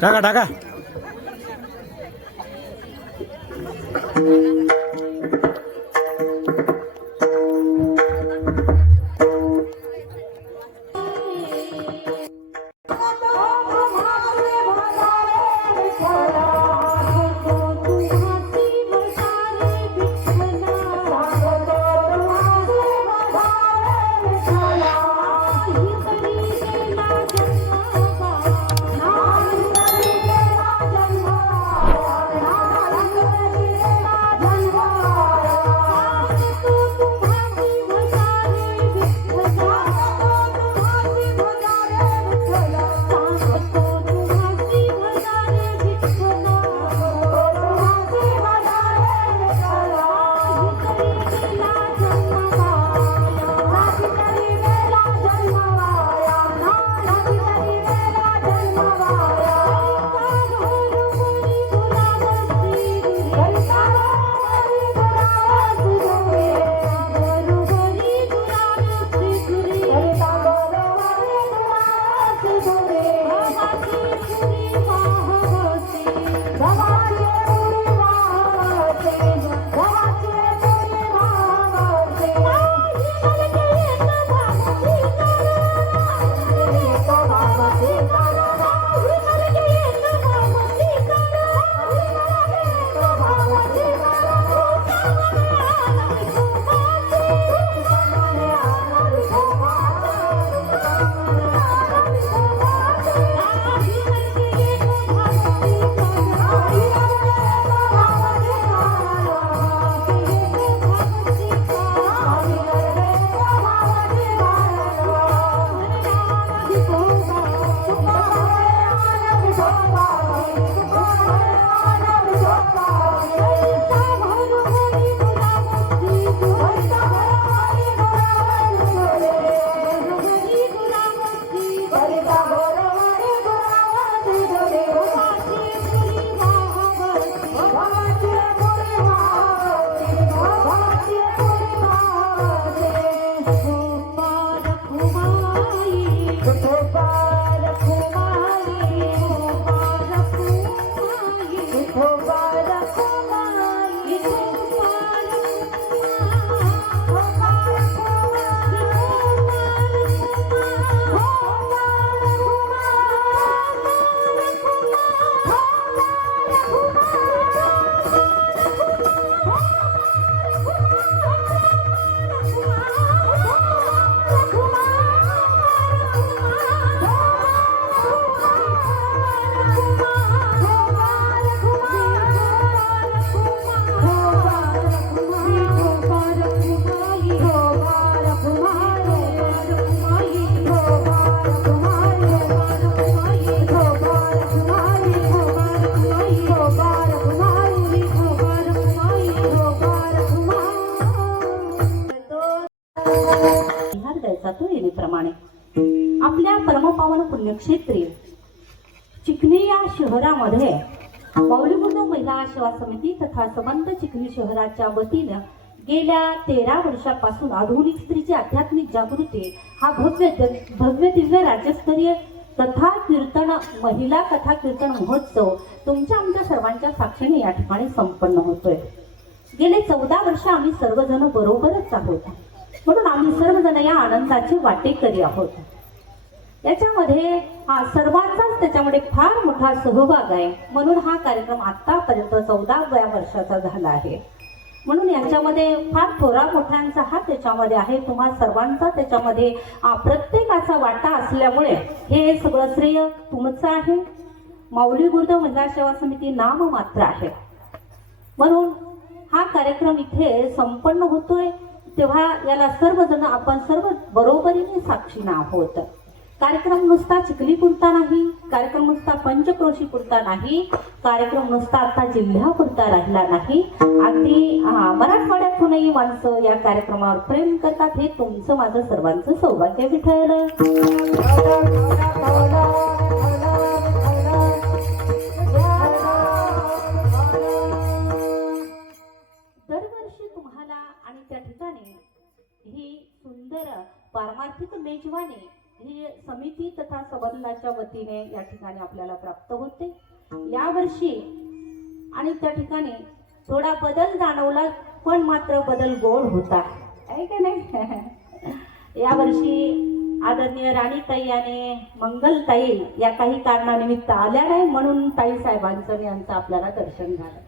टाका टाका. आपल्या परमपावन पुण्यक्षेत्री चिखली या शहरामध्ये मौलीबुद्ध महिला सेवा समिती तथा समंत चिखली शहराच्या वतीनं गेल्या 13 वर्षापासून आधुनिक स्त्रीची आध्यात्मिक जागृती हा भव्य दिव्य राज्यस्तरीय कथा कीर्तन महिला कथा कीर्तन महोत्सव तुमच्या आमच्या सर्वांच्या साक्षीने या ठिकाणी संपन्न होतोय. गेले 14 वर्ष आम्ही सर्वजण बरोबरच आहोत, म्हणून आम्ही सर्वजण या आनंदाचे वाटेकरी आहोत. याच्यामध्ये सर्वांचाच त्याच्यामध्ये फार मोठा सहभाग आहे, म्हणून हा कार्यक्रम आतापर्यंत 14व्या वर्षाचा झाला आहे. म्हणून याच्यामध्ये फार थोरा मोठ्यांचा हात त्याच्यामध्ये आहे, तुम्हा सर्वांचा त्याच्यामध्ये प्रत्येकाचा वाटा असल्यामुळे हे सगळं श्रेय तुमचं आहे. मौलीबुद्ध महिला सेवा समिती नाम मात्र आहे, म्हणून हा कार्यक्रम इथे संपन्न होतोय. तेव्हा याला सर्वजण आपण सर्व बरोबरीने साक्षीनं आहोत. कार्यक्रम नुसता चिखली पुरता नाही, कार्यक्रम नुसता पंचक्रोशी पुरता नाही, कार्यक्रम नुसता आता जिल्ह्यापुरता राहिला नाही. अगदी मराठवाड्यातूनही माणसं या कार्यक्रमावर प्रेम करतात. हे तुमचं माझं सर्वांचं सौभाग्य विठ्ठल. दरवर्षी तुम्हाला आणि त्या ठिकाणी ही सुंदर पारमार्थिक मेजवानी ही ही समिती तथा संबंधाच्या वतीने या ठिकाणी आपल्याला प्राप्त होते. यावर्षी आणि त्या ठिकाणी थोडा बदल जाणवला, पण मात्र बदल गोड होता, आहे का नाही? यावर्षी आदरणीय राणीताई आणि मंगलताई या काही कारणानिमित्त आल्या नाही, म्हणून ताई साहेबांचं यांचं आपल्याला दर्शन झालं.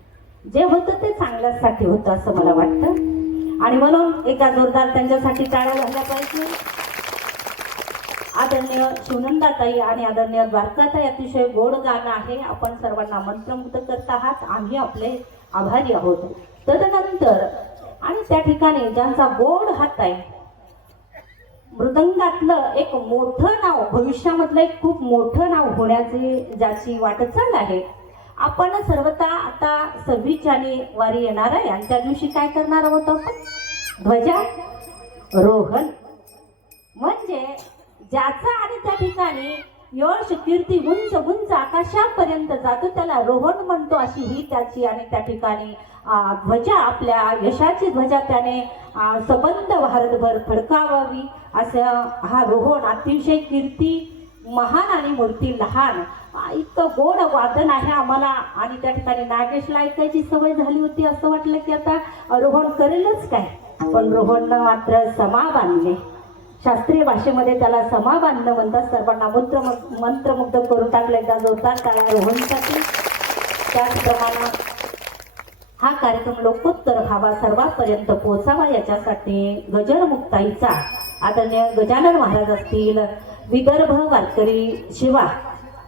जे होतं ते चांगल्यासाठी होतं असं मला वाटतं, आणि म्हणून एका जोरदार त्यांच्यासाठी टाळ्या झाल्या पाहिजे. आदरणीय शिवनंदाताई आणि आदरणीय द्वारकाताई अतिशय गोड गाणं आहे, आपण सर्वांना मंत्रमुग्ध करत आहात, आम्ही आपले आभारी आहोत. तदनंतर आणि त्या ठिकाणी ज्यांचा गोड हात आहे, मृदंगातलं एक मोठं नाव, भविष्यामधलं एक खूप मोठं नाव होण्याची ज्याची वाटचाल आहे. आपण सर्वता आता 26 जानेवारी येणार आहे आणि त्या दिवशी काय करणार आहोत आपण? ध्वजारोहण. म्हणजे ज्याचा आणि त्या ठिकाणी यश कीर्ती उंच उंच आकाशापर्यंत जातो त्याला रोहण म्हणतो, अशी ही त्याची आणि त्या ठिकाणी ध्वजा, आपल्या यशाची ध्वजा त्याने सबंध भारतभर फडकावावी असं हा रोहण. अतिशय कीर्ती महान आणि मूर्ती लहान, इतकं गोड वादन आहे आम्हाला. आणि त्या ठिकाणी नागेशला ऐकायची सवय झाली होती, असं वाटलं की आता रोहण करेलच काय, पण रोहननं मात्र समा बांधले. शास्त्रीय भाषेमध्ये त्याला समा बांधणं म्हणतात. सर्वांना मंत्रमुग्ध करून टाकलं. एकदा जोरदार टाळ्या रोहनसाठी. त्याचप्रमाणे हा कार्यक्रम लोकोत्तर व्हावा, सर्वांपर्यंत पोहोचावा, याच्यासाठी गजर मुक्ताईचा आदरणीय गजानन महाराज असतील, विदर्भ वारकरी शिवा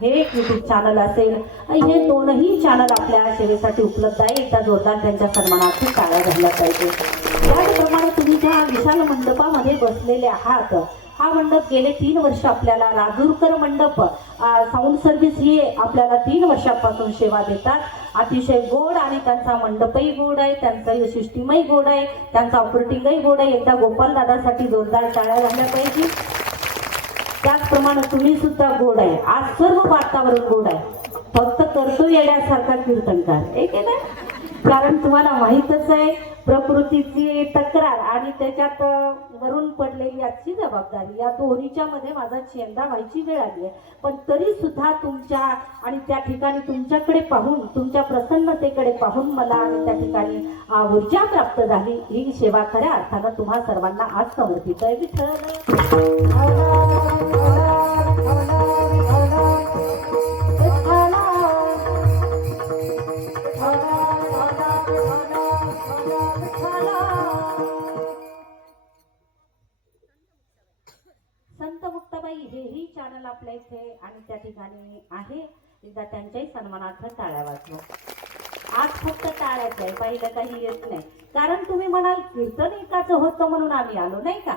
हे एक यूट्यूब चॅनल असेल, हे दोनही चॅनल आपल्या सेवेसाठी उपलब्ध आहे. एकदा जोरदार त्यांच्या सन्मानाची टाळ्या झाल्या पाहिजे. त्याचप्रमाणे तुम्ही ज्या विशाल मंडपामध्ये बसलेले आहात, हा मंडप गेले 3 वर्ष आपल्याला राजूरकर मंडप साऊंड सर्व्हिस ही आपल्याला 3 वर्षापासून सेवा देतात. अतिशय गोड, आणि त्यांचा मंडपही गोड आहे, त्यांचं सिस्टीमही गोड आहे, त्यांचा ऑपरेटिंगही गोड आहे. एकदा गोपाल दादासाठी जोरदार टाळ्या झाल्या पाहिजे. त्याचप्रमाणे तुम्ही सुद्धा गोड आहे. आज सर्व वातावरण गोड आहे, फक्त करतो येण्यासारखा कीर्तनकार, एक आहे ना? कारण तुम्हाला माहीतच आहे प्रकृतीची तक्रार आणि त्याच्यात वरून पडलेली आजची जबाबदारी, या दोन्हीच्या मध्ये माझा चेंदा व्हायची वेळ आली आहे. पण तरी सुद्धा तुमच्या आणि त्या ठिकाणी तुमच्याकडे पाहून, तुमच्या प्रसन्नतेकडे पाहून मला आणि त्या ठिकाणी ऊर्जा प्राप्त झाली. ही सेवा खऱ्या अर्थानं तुम्हा सर्वांना आज समर्पित आहे. संत मुक्ताबाई हेही चॅनल आपल्या इथे आणि त्या ठिकाणी आहे. एकदा त्यांच्याही सन्मानार्थ टाळ्या वाजवा. आज फक्त टाळ्याच आहे, पाहिलं काही येत नाही. कारण तुम्ही म्हणाल कीर्तन एकाचं होतं म्हणून आम्ही आलो, नाही का?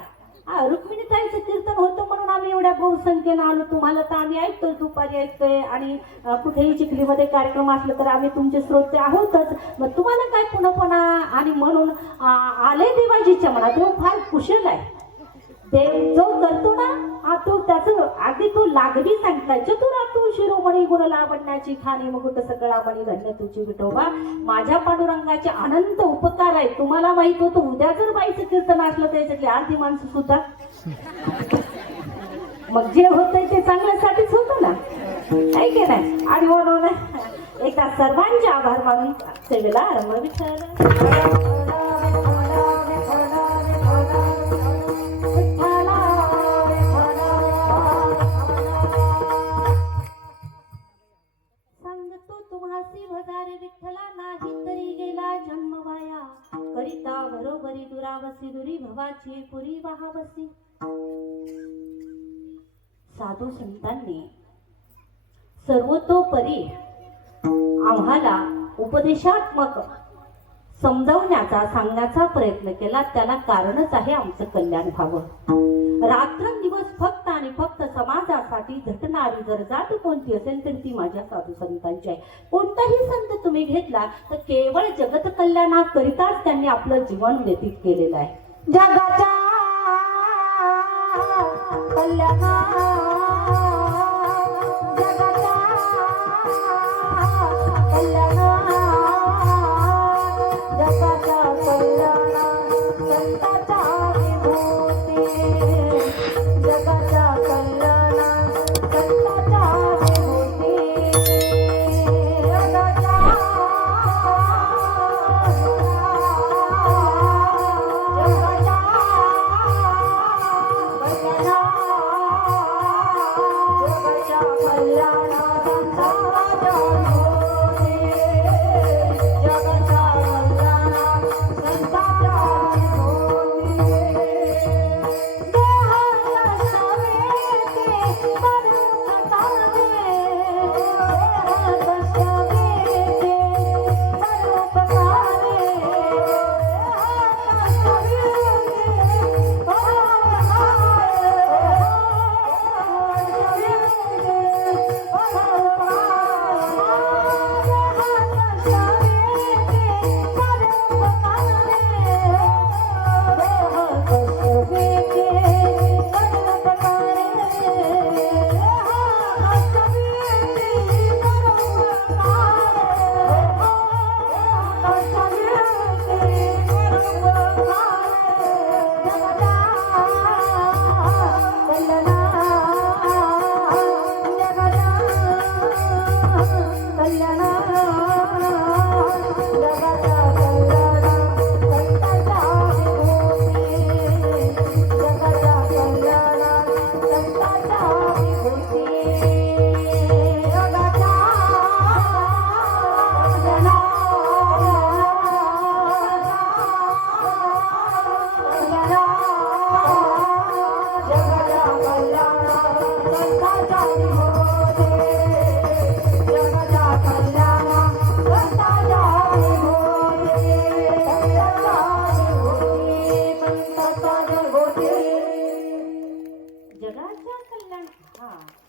रुक्मिणीताईचं कीर्तन होतं म्हणून आम्ही एवढ्या बहुसंख्येनं आलो. तुम्हाला तर आम्ही ऐकतोय, दुपारी ऐकतोय, आणि कुठेही चिखलीमध्ये कार्यक्रम असलं तर आम्ही तुमचे श्रोते आहोतच. मग तुम्हाला काय पुन्हा पुन्हा, आणि म्हणून आले देवाजीच्या मनात. तो फार कुशल आहे. देव जो करतो ना तो त्याचं अगदी तो लागली सांगताय. चतुरा तू शिरोमणी गुण लावण्याची खाणी मुकुट सकळामणी धन्य तुझी विठोबा. माझ्या पांडुरंगाचे अनंत उपकार आहेत. तुम्हाला माहित होतं उद्या जर बाईचं कीर्तन असलं तर याच्यातली अर्धी माणसं सुद्धा, मग जे होतंय ते चांगल्यासाठीच होतं ना, आहे की नाही? आणि म्हणून एकदा सर्वांचे आभार मानून सेवेला आरंभ. विठ्ठल विठ्ठला नाही तरी गेला जन्म वाया, करिता बरोबरी दुरावसी दुरी भवाची पुरी वाहावसी. साधू संतांनी सर्वतोपरी आम्हाला उपदेशात्मक समजावण्याचा, सांगण्याचा प्रयत्न केला. त्याला कारणच आहे आमचं कल्याण व्हावं. रात्रंदिवस फक्त आणि फक्त समाजासाठी झटणारी जर जात कोणती असेल तर ती माझ्या साधू संतांची आहे. कोणताही संत तुम्ही घेतला तर केवळ जगत कल्याणाकरिताच त्यांनी आपलं जीवन व्यतीत केलेलं आहे. जगाच्या कल्याणा, जगाच्या कल्याणा, जगाच्या कल्याणा, संताच्या विभूती, जगाच्या कल्याण.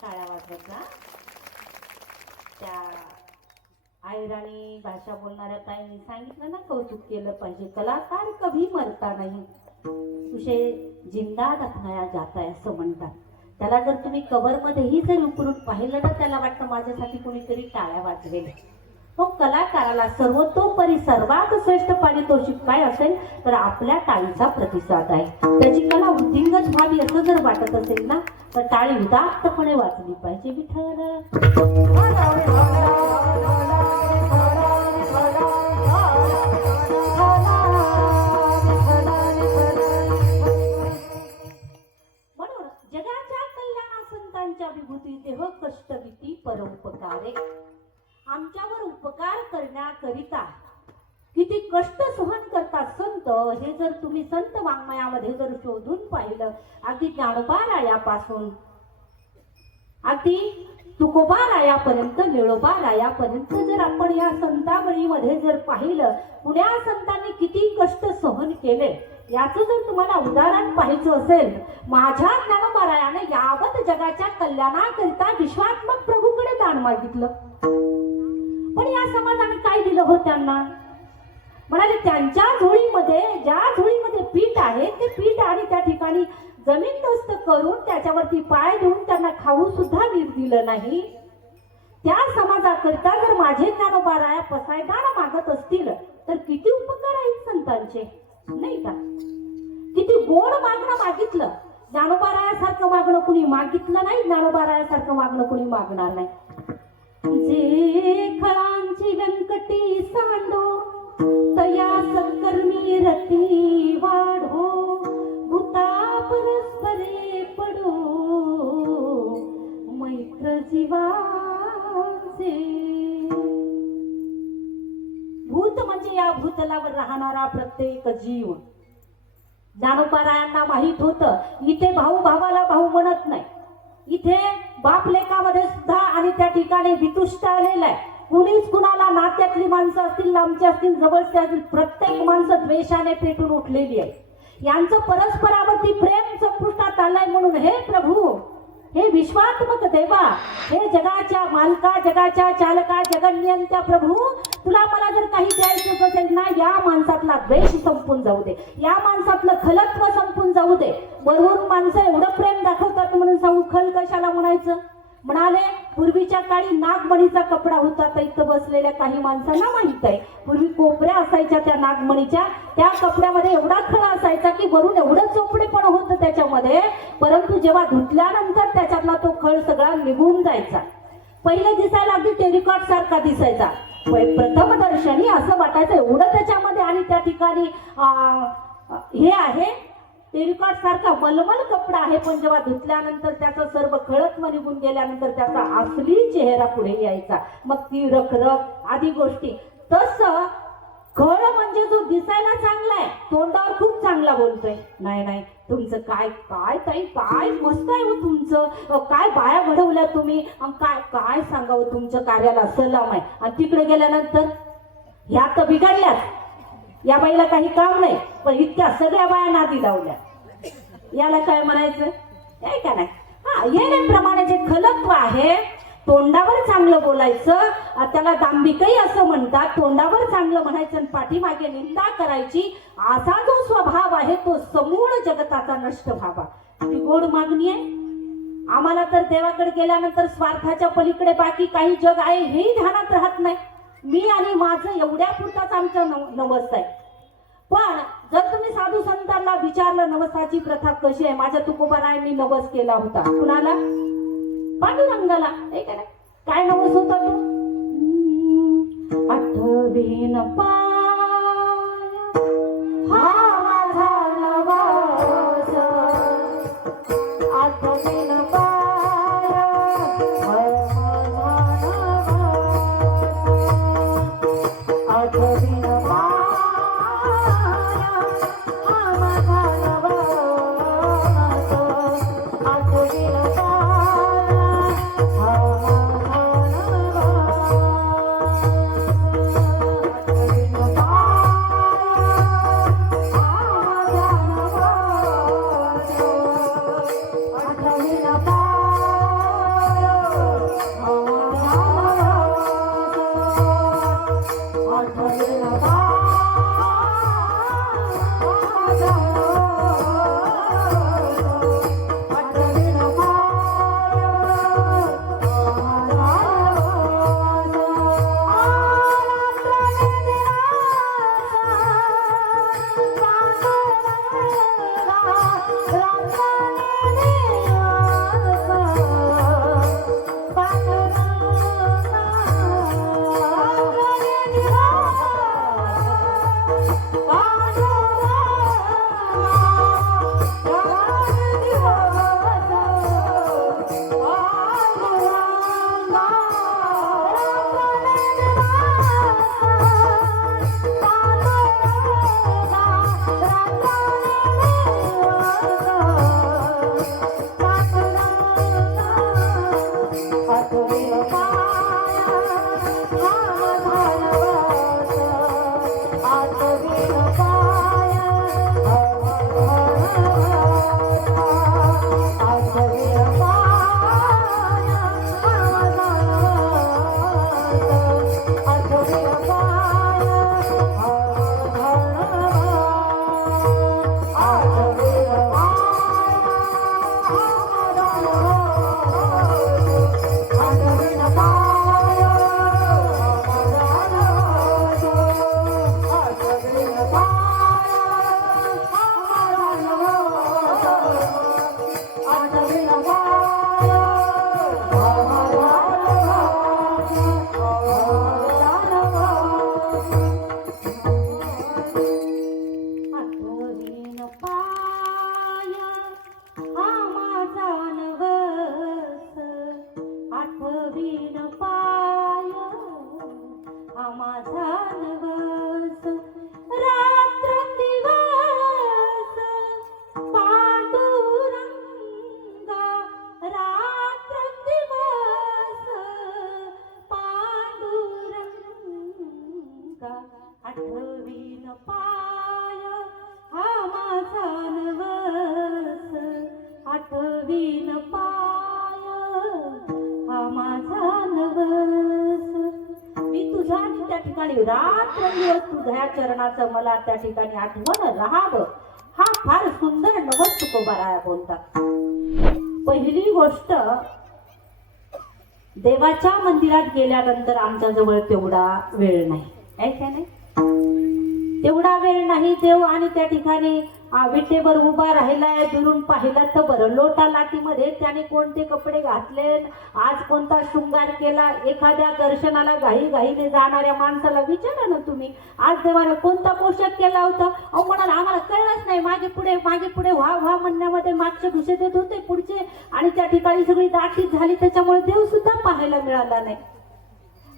टाळ्या वाजवत जा. त्या आयराणी भाषा बोलणाऱ्या ताईंनी सांगितलं ना, कौतुक केलं पाहिजे. कलाकार कभी मरता नाही, तुझे जिंदा दफनाया जाता है असं म्हणतात. त्याला जर तुम्ही कबरमध्येही जर उकरून पाहिलं ना, त्याला वाटतं माझ्यासाठी कोणीतरी टाळ्या वाजवेल. तो कलाकाराला सर्वतोपरी सर्वात श्रेष्ठ पारितोषिक काय असेल तर आपल्या टाळीचा प्रतिसाद आहे. त्याची कला वृद्धिंगत व्हावी असं जर वाटत असेल ना, तर टाळी उदात्तपणे वाजली पाहिजे. विठ्ठल विभूती देह कष्ट भीती परोपकारे. आमच्यावर उपकार करण्याकरिता किती कष्ट सहन करतात संत, हे जर तुम्ही संत वाङ्मयामध्ये जर शोधून पाहिलं, अगदी ज्ञानोबारायापासून अगदी तुकोबारायापर्यंत, निळोबारायापर्यंत जर आपण या संतावळीमध्ये जर पाहिलं, पुण्या संतांनी किती कष्ट सहन केले याचं जर तुम्हाला उदाहरण पाहायचं असेल, माझ्या ज्ञानोबारायाने यावत जगाच्या कल्याणाकरिता विश्वात्मक प्रभूकडे दान मागितलं. पण या समाजाने काय दिलं हो त्यांना? म्हणाले त्यांच्या झोळीमध्ये, ज्या झोळीमध्ये पीठ आहे ते पीठ आणि त्या ठिकाणी जमीनदोस्त करून त्याच्यावरती पाय देऊन त्यांना खाऊ सुद्धा नीट दिलं नाही. त्या समाजाकरिता जर माझे ज्ञानोबाराया पसायदान मागत असतील तर किती उपकार आहेत संतांचे, नाही का? किती गोड मागणं मागितलं. ज्ञानोबारायासारखं मागणं कुणी मागितलं नाही, ज्ञानोबारायासारखं मागणं कुणी मागणार नाही. जे खळांची व्यंकटी सांडो तया सकर्मी रती वाढो, भूता परस्परे पडो मैत्र जीवाचे. भूत म्हणजे या भूतलावर राहणारा प्रत्येक जीव. ज्ञानोबारायांना माहित होतं, इथे भाऊ भावाला भाऊ म्हणत नाही, इथे बाप लेकामध्ये सुद्धा आणि त्या ठिकाणी वितुष्ट आलेला आहे. कुणीच कुणाला, नात्यातली माणसं असतील, लांबची असतील, जवळची असतील, प्रत्येक माणसं द्वेषाने पेटून उठलेली आहे. यांचं परस्परावरती प्रेम संपुष्टात आलंय. म्हणून हे प्रभू, हे विश्वात्मक देवा, हे जगाच्या मालका, जगाच्या चालका, जगनियंत्या प्रभू, तुला मला जर काही द्यायचं असेल ना, या माणसातला द्वेष संपून जाऊ दे, या माणसातलं खलत्व संपून जाऊ दे. वरून माणसं एवढं प्रेम दाखवतात म्हणून सांगू खल कशाला म्हणायचं? म्हणाले पूर्वीच्या काळी नागमणीचा कपडा होता, तर इथं बसलेल्या काही माणसांना माहित आहे. पूर्वी कोपऱ्या असायच्या त्या नागमणीच्या, त्या कपड्यामध्ये एवढा खळा असायचा की वरून एवढं चोपडेपण होतं त्याच्यामध्ये, परंतु जेव्हा धुतल्यानंतर त्याच्यातला तो खळ सगळा निघून जायचा. पहिले दिसायला अगदी टेरिकॉट सारखा दिसायचा. प्रथम दर्शनी असं वाटायचं एवढं त्याच्यामध्ये, आणि त्या ठिकाणी हे आहे टेरिकॉट सारखा मलमल कपडा आहे, पण जेव्हा धुतल्यानंतर त्याचा सर्व खळत्व निघून गेल्यानंतर त्याचा असली चेहरा पुढे यायचा. मग ती रखरख आदी गोष्टी. तसं खळ म्हणजे जो दिसायला चांगला आहे, तोंडावर खूप चांगला बोलतोय, नाही नाही तुमचं काय काय ताई, काय मस्त आहे हो तुमचं, काय बाया घडवल्या तुम्ही, काय काय सांगावं तुमच्या कार्याला सलाम आहे. आणि तिकडे गेल्यानंतर ह्या तर बिघडल्याच, या बाईला काही काम नाही, पण इतक्या सगळ्या बाया नादी लावल्या, याला काय म्हणायचं? काय का नाही. हा, येण्याप्रमाणे जे खलत्व आहे, तोंडावर चांगलं बोलायचं, त्याला दांभिकही असं म्हणतात. तोंडावर चांगलं म्हणायचं आणि पाठीमागे निंदा करायची, असा जो स्वभाव आहे तो समूळ जगताचा नष्ट व्हावा. ती गोड मागणी आहे. आम्हाला तर देवाकडे गेल्यानंतर स्वार्थाच्या पलीकडे बाकी काही जग आहे हेही ध्यानात राहत नाही. मी आणि माझं एवढ्या पुरताच आमचं नवस आहे. पण जर तुम्ही साधू संतांना विचारलं नवसाची प्रथा कशी आहे, माझ्या तुकोबारायांनी नवस केला होता. कुणाला? पांडुरंगाला. काय नवस होता तो? आठवीन पाय हा माझा नवस, आठवीन पाय आठवीन माझा नवस रात्र दिवस पांडुरंगा रात्र दिवस पांडुरंगा आठवीन पाय हा माझा नवस आठवीन पाय हा माझा नवस मी तुझा त्या ठिकाणी रात्रंदिवस तुझ्या चरणाचं मला त्या ठिकाणी आठवण राहावं हा फार सुंदर नवस तुकोबाराया बोलतात. पहिली गोष्ट देवाच्या मंदिरात गेल्यानंतर आमच्या जवळ तेवढा वेळ नाही आहे का नाही तेवढा वेळ नाही. देव आणि त्या ठिकाणी विटेवर उभा राहिलाय दुरून पाहिलं तर बरं लोटा लाटीमध्ये त्याने कोणते कपडे घातले आज कोणता शृंगार केला एखाद्या दर्शनाला घाईने जाणाऱ्या माणसाला विचारा ना तुम्ही आज देवाने कोणता पोशाख केला होता. अहो म्हणाला आम्हाला कळलंच नाही मागे पुढे व्हा म्हणण्यामध्ये मागचे घुसे देत होते पुढचे आणि त्या ठिकाणी सगळी दाटीच झाली त्याच्यामुळे देव सुद्धा पाहायला मिळाला नाही.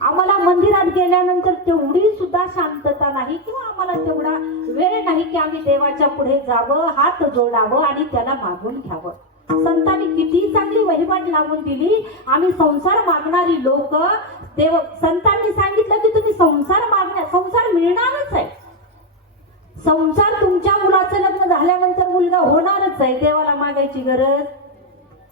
आम्हाला मंदिरात गेल्यानंतर तेवढी सुद्धा शांतता नाही किंवा आम्हाला तेवढा वेळ नाही की आम्ही देवाच्या पुढे जावं हात जोडावं आणि त्याला मागून घ्यावं. संतांनी किती चांगली वहिवाट लावून दिली. आम्ही संसार मागणारी लोक देव संतांनी सांगितलं की तुम्ही संसार मिळणारच आहे. संसार तुमच्या मुलाचं लग्न झाल्यानंतर मुलगा होणारच आहे देवाला मागायची गरज.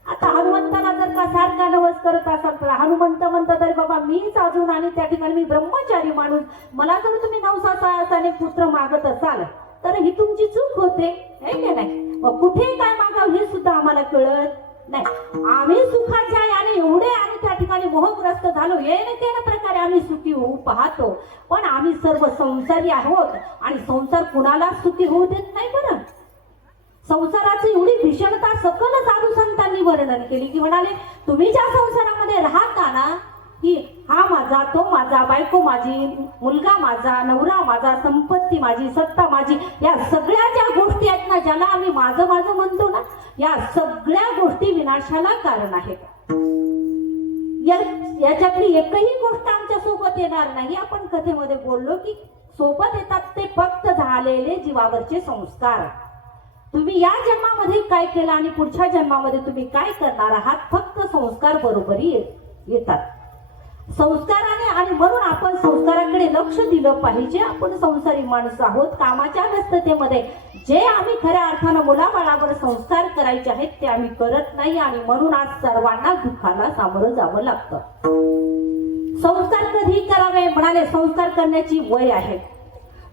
आता हनुमंताला जर का सारखा नवस करत असाल तर हनुमंत म्हणतात तरी बाबा मीच अजून आणि त्या ठिकाणी मी ब्रह्मचारी माणूस मला जर तुम्ही नवसाचा पुत्र मागत असाल तर ही तुमची चूक होते है की नाही. मग कुठे काय मागावं हे सुद्धा आम्हाला कळत नाही. आम्ही सुखाच्या आणि एवढे आम्ही त्या ठिकाणी मोहग्रस्त झालो येणं प्रकारे आम्ही सुखी होऊ पाहतो पण आम्ही सर्व संसारी आहोत आणि संसार कुणाला सुखी होऊ देत नाही. बरं संसाराची एवढी भीषणता सकल साधू संतांनी वर्णन केली की म्हणाले तुम्ही ज्या संसारामध्ये राहता ना की हा माझा तो माझा बायको माझी मुलगा माझा नवरा माझा संपत्ती माझी सत्ता माझी या सगळ्या ज्या गोष्टी आहेत ना ज्याला आम्ही माझं म्हणतो ना या सगळ्या गोष्टी विनाशाला कारण आहेत. याच्यातली एकही गोष्ट आमच्या सोबत येणार नाही. आपण कथेमध्ये बोललो की सोबत येतात ते फक्त झालेले जीवावरचे संस्कार. तुम्ही या जन्मामध्ये काय केलं आणि पुढच्या जन्मामध्ये तुम्ही काय करणार आहात फक्त संस्कार बरोबरी येतात. संस्काराने आणि म्हणून आपण संस्काराकडे लक्ष दिलं पाहिजे. आपण संसारी माणूस आहोत. कामाच्या व्यस्ततेमध्ये जे आम्ही खऱ्या अर्थानं मुलाबाळावर संस्कार करायचे आहेत ते आम्ही करत नाही आणि म्हणून आज सर्वांना दुःखाला सामोरं जावं लागतं. संस्कार कधी करावे म्हणाले संस्कार करण्याची वय आहे.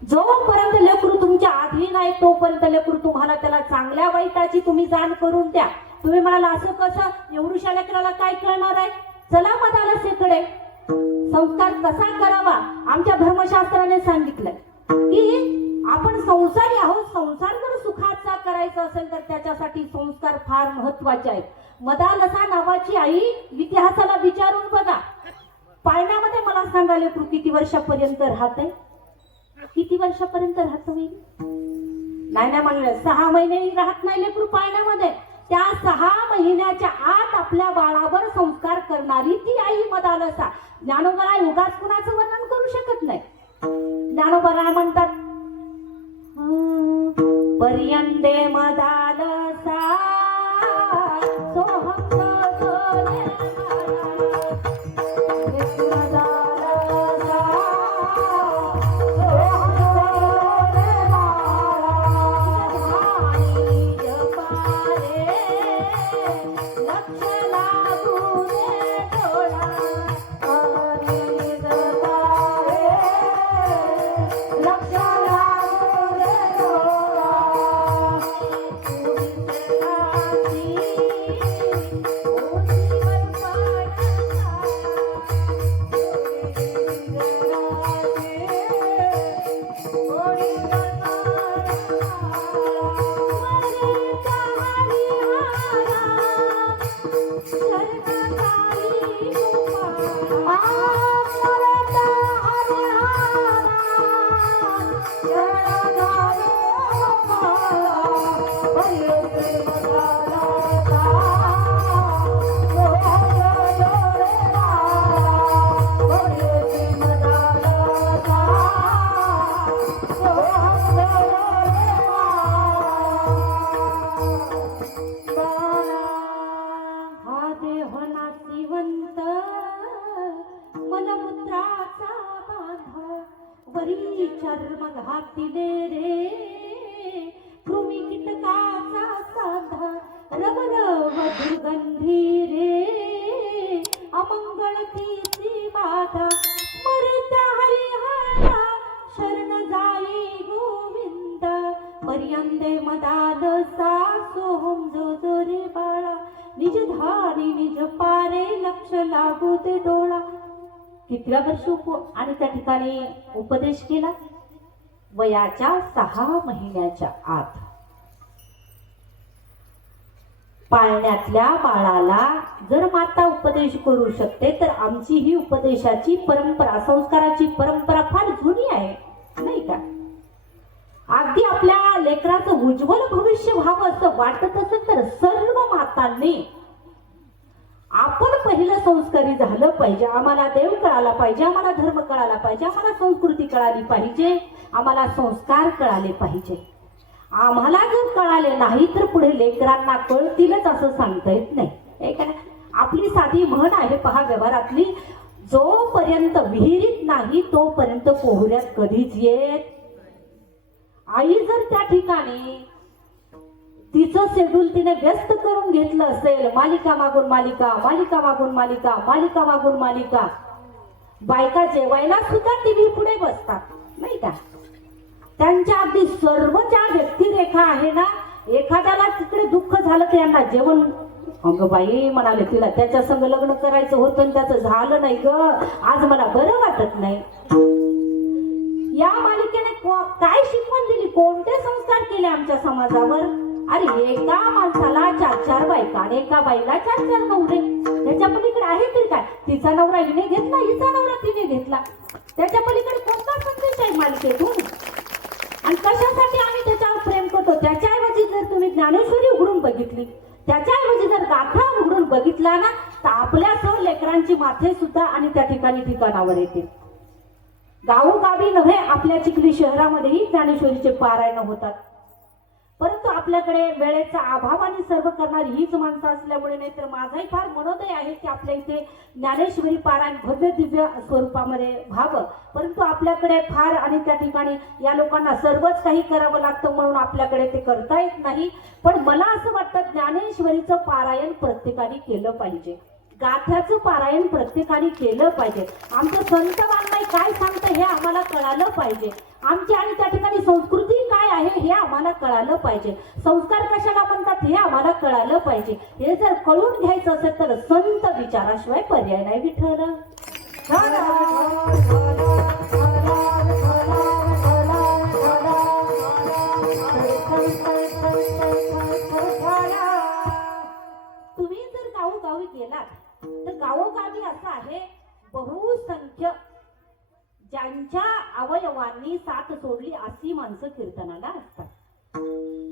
जोपर्यंत लेकरू तुमच्या आधी नाही तोपर्यंत लेकरू तुम्हाला त्याला चांगल्या वाईटाची तुम्ही जाण करून द्या. तुम्ही म्हणाला असं कसं एवढ्या लेकराला काय कळणार आहे चला मदालसेकडे. संस्कार कसा करावा आमच्या धर्मशास्त्राने सांगितलंय की आपण संसारी आहोत. संसार जर सुखाचा करायचा असेल तर त्याच्यासाठी संस्कार फार महत्वाचे आहेत. मदालसा नावाची आई इतिहासाला विचारून बघा पाळण्यामध्ये मला सांगा लेकरू किती वर्षापर्यंत राहते किती वर्षापर्यंत राहत नाही म्हणलं 6 महिने राहत नाही लेकरू पाळण्यामध्ये. त्या 6 महिन्याच्या आत आपल्या बाळावर संस्कार करणारी ती आई मदालसा. ज्ञानोबा युगात कुणाचं वर्णन करू शकत नाही. ज्ञानोबा म्हणतात पर्यंते मदालसा देह नासिवंत मलमूत्राचा बाधा वरी चर्म घातिले रे कृमी कीटकाचा साधा रवरव दुर्गंधी रे अमंगळ तिची बाधा मरता हरिहरा शरण जाई गोविंद पर्यंदे मदालसा सोहम जो रे बाळा निज धारी निज पारे लक्ष लागू दे डोळा. कितव्या वर्षी आणि त्या ठिकाणी उपदेश केला? वयाच्या 6 महिन्याच्या आत. पाळण्यातल्या बाळाला जर माता उपदेश करू शकते तर आमची ही उपदेशाची परंपरा, संस्काराची परंपरा फार जुनी आहे, नाही का? अगदी आपल्या लेकराचं उज्ज्वल भविष्य व्हावं असं वाटत असेल तर सर्व मातांनी आपण पहिलं संस्कारी झालं पाहिजे. आम्हाला देव कळाला पाहिजे, आम्हाला धर्म कळाला पाहिजे, आम्हाला संस्कृती कळाली पाहिजे, आम्हाला संस्कार कळाले पाहिजे. आम्हाला जर कळाले नाही तर पुढे लेकरांना कळतीलच असं सांगता येत नाही. हे का नाही? आपली साधी म्हण आहे पहा व्यवहारातली, जोपर्यंत विहिरीत नाही तोपर्यंत पोहऱ्यात कधीच येत. आई जर त्या ठिकाणी तिचं शेड्यूल तिने व्यस्त करून घेतलं असेल, मालिका मागून मालिका, मालिका मागून मालिका, मालिका मागून मालिका, बायका जेवायला सुद्धा टीव्ही पुढे बसतात, नाही का? त्यांच्या अगदी सर्व ज्या व्यक्तिरेखा आहे ना, एखाद्याला तिकडे दुःख झालं तर यांना जेवण, अगं बाई म्हणाले तिला त्याच्या संग लग्न करायचं होतं आणि त्याचं झालं नाही ग, आज मला बरं वाटत नाही. या मालिकेने काय शिकवण दिली, कोणते संस्कार केले आमच्या समाजावर? अरे एका माणसाला 4 बायका आणि एका बाईला 4 नवरे. त्याच्या पलीकडे आहे तरी काय? तिचा नवरा हिने घेतला, हिचा नवरा तिने घेतला. त्याच्या पलीकडे कोणता संदेश आहे मालिकेतून? आणि कशासाठी आम्ही त्याच्यावर प्रेम करतो? त्याच्याऐवजी जर तुम्ही ज्ञानेश्वरी उघडून बघितली, त्याच्याऐवजी जर गाथा उघडून बघितला ना, तर आपल्यासह लेकरांची माथे सुद्धा आणि त्या ठिकाणी ठिकाणावर येतील. गावोगावी नव्हे, आपल्या चिखली शहरामध्येही ज्ञानेश्वरीचे पारायण होतात. परंतु आपल्याकडे वेळेचा अभाव आणि सर्व करणारी हीच माणसं असल्यामुळे, नाही तर माझाही फार मनोदय आहे की आपल्या इथे ज्ञानेश्वरी पारायण भव्य दिव्य स्वरूपामध्ये व्हावं. परंतु आपल्याकडे फार आणि त्या ठिकाणी या लोकांना सर्वच काही करावं लागतं म्हणून आपल्याकडे ते करता येत नाही. पण मला असं वाटतं ज्ञानेश्वरीचं पारायण प्रत्येकाने केलं पाहिजे, गाथ्याचं पारायण प्रत्येकाने केलं पाहिजे. आमचं संत वाङ्मय काय सांगतं हे आम्हाला कळालं पाहिजे. आमची आणि त्या ठिकाणी संस्कृती काय आहे हे आम्हाला कळालं पाहिजे. संस्कार कशाला म्हणतात हे आम्हाला कळालं पाहिजे. हे जर कळून घ्यायचं असेल तर संत विचाराशिवाय पर्याय नाही. विठ्ठल तुम्ही जर गावोगावी गेलात तर गावोगावी असं आहे, बहुसंख्य ज्यांच्या अवयवांनी साथ सोडली अशी माणसं कीर्तनाला असतात.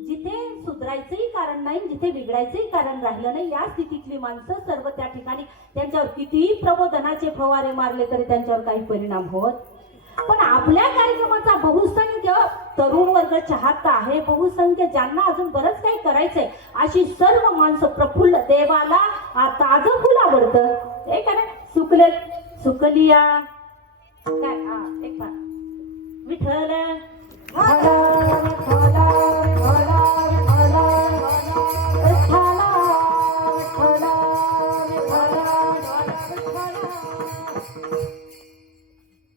जिथे सुधरायचंही कारण नाही, जिथे बिघडायचंही कारण राहिलं नाही, या स्थितीतली माणसं सर्व त्या ठिकाणी त्यांच्यावर कितीही प्रबोधनाचे फवारे मारले तरी त्यांच्यावर काही परिणाम होत. पण आपल्या कार्यक्रमाचा बहुसंख्य तरुण वर्ग चाहता आहे, बहुसंख्य ज्यांना अजून बरंच काही करायचंय अशी सर्व माणसं प्रफुल्ल. देवाला ताजं फुल आवडतं, हे का नाही? सुकले सुकलिया काय एक पाठ विठ्ठल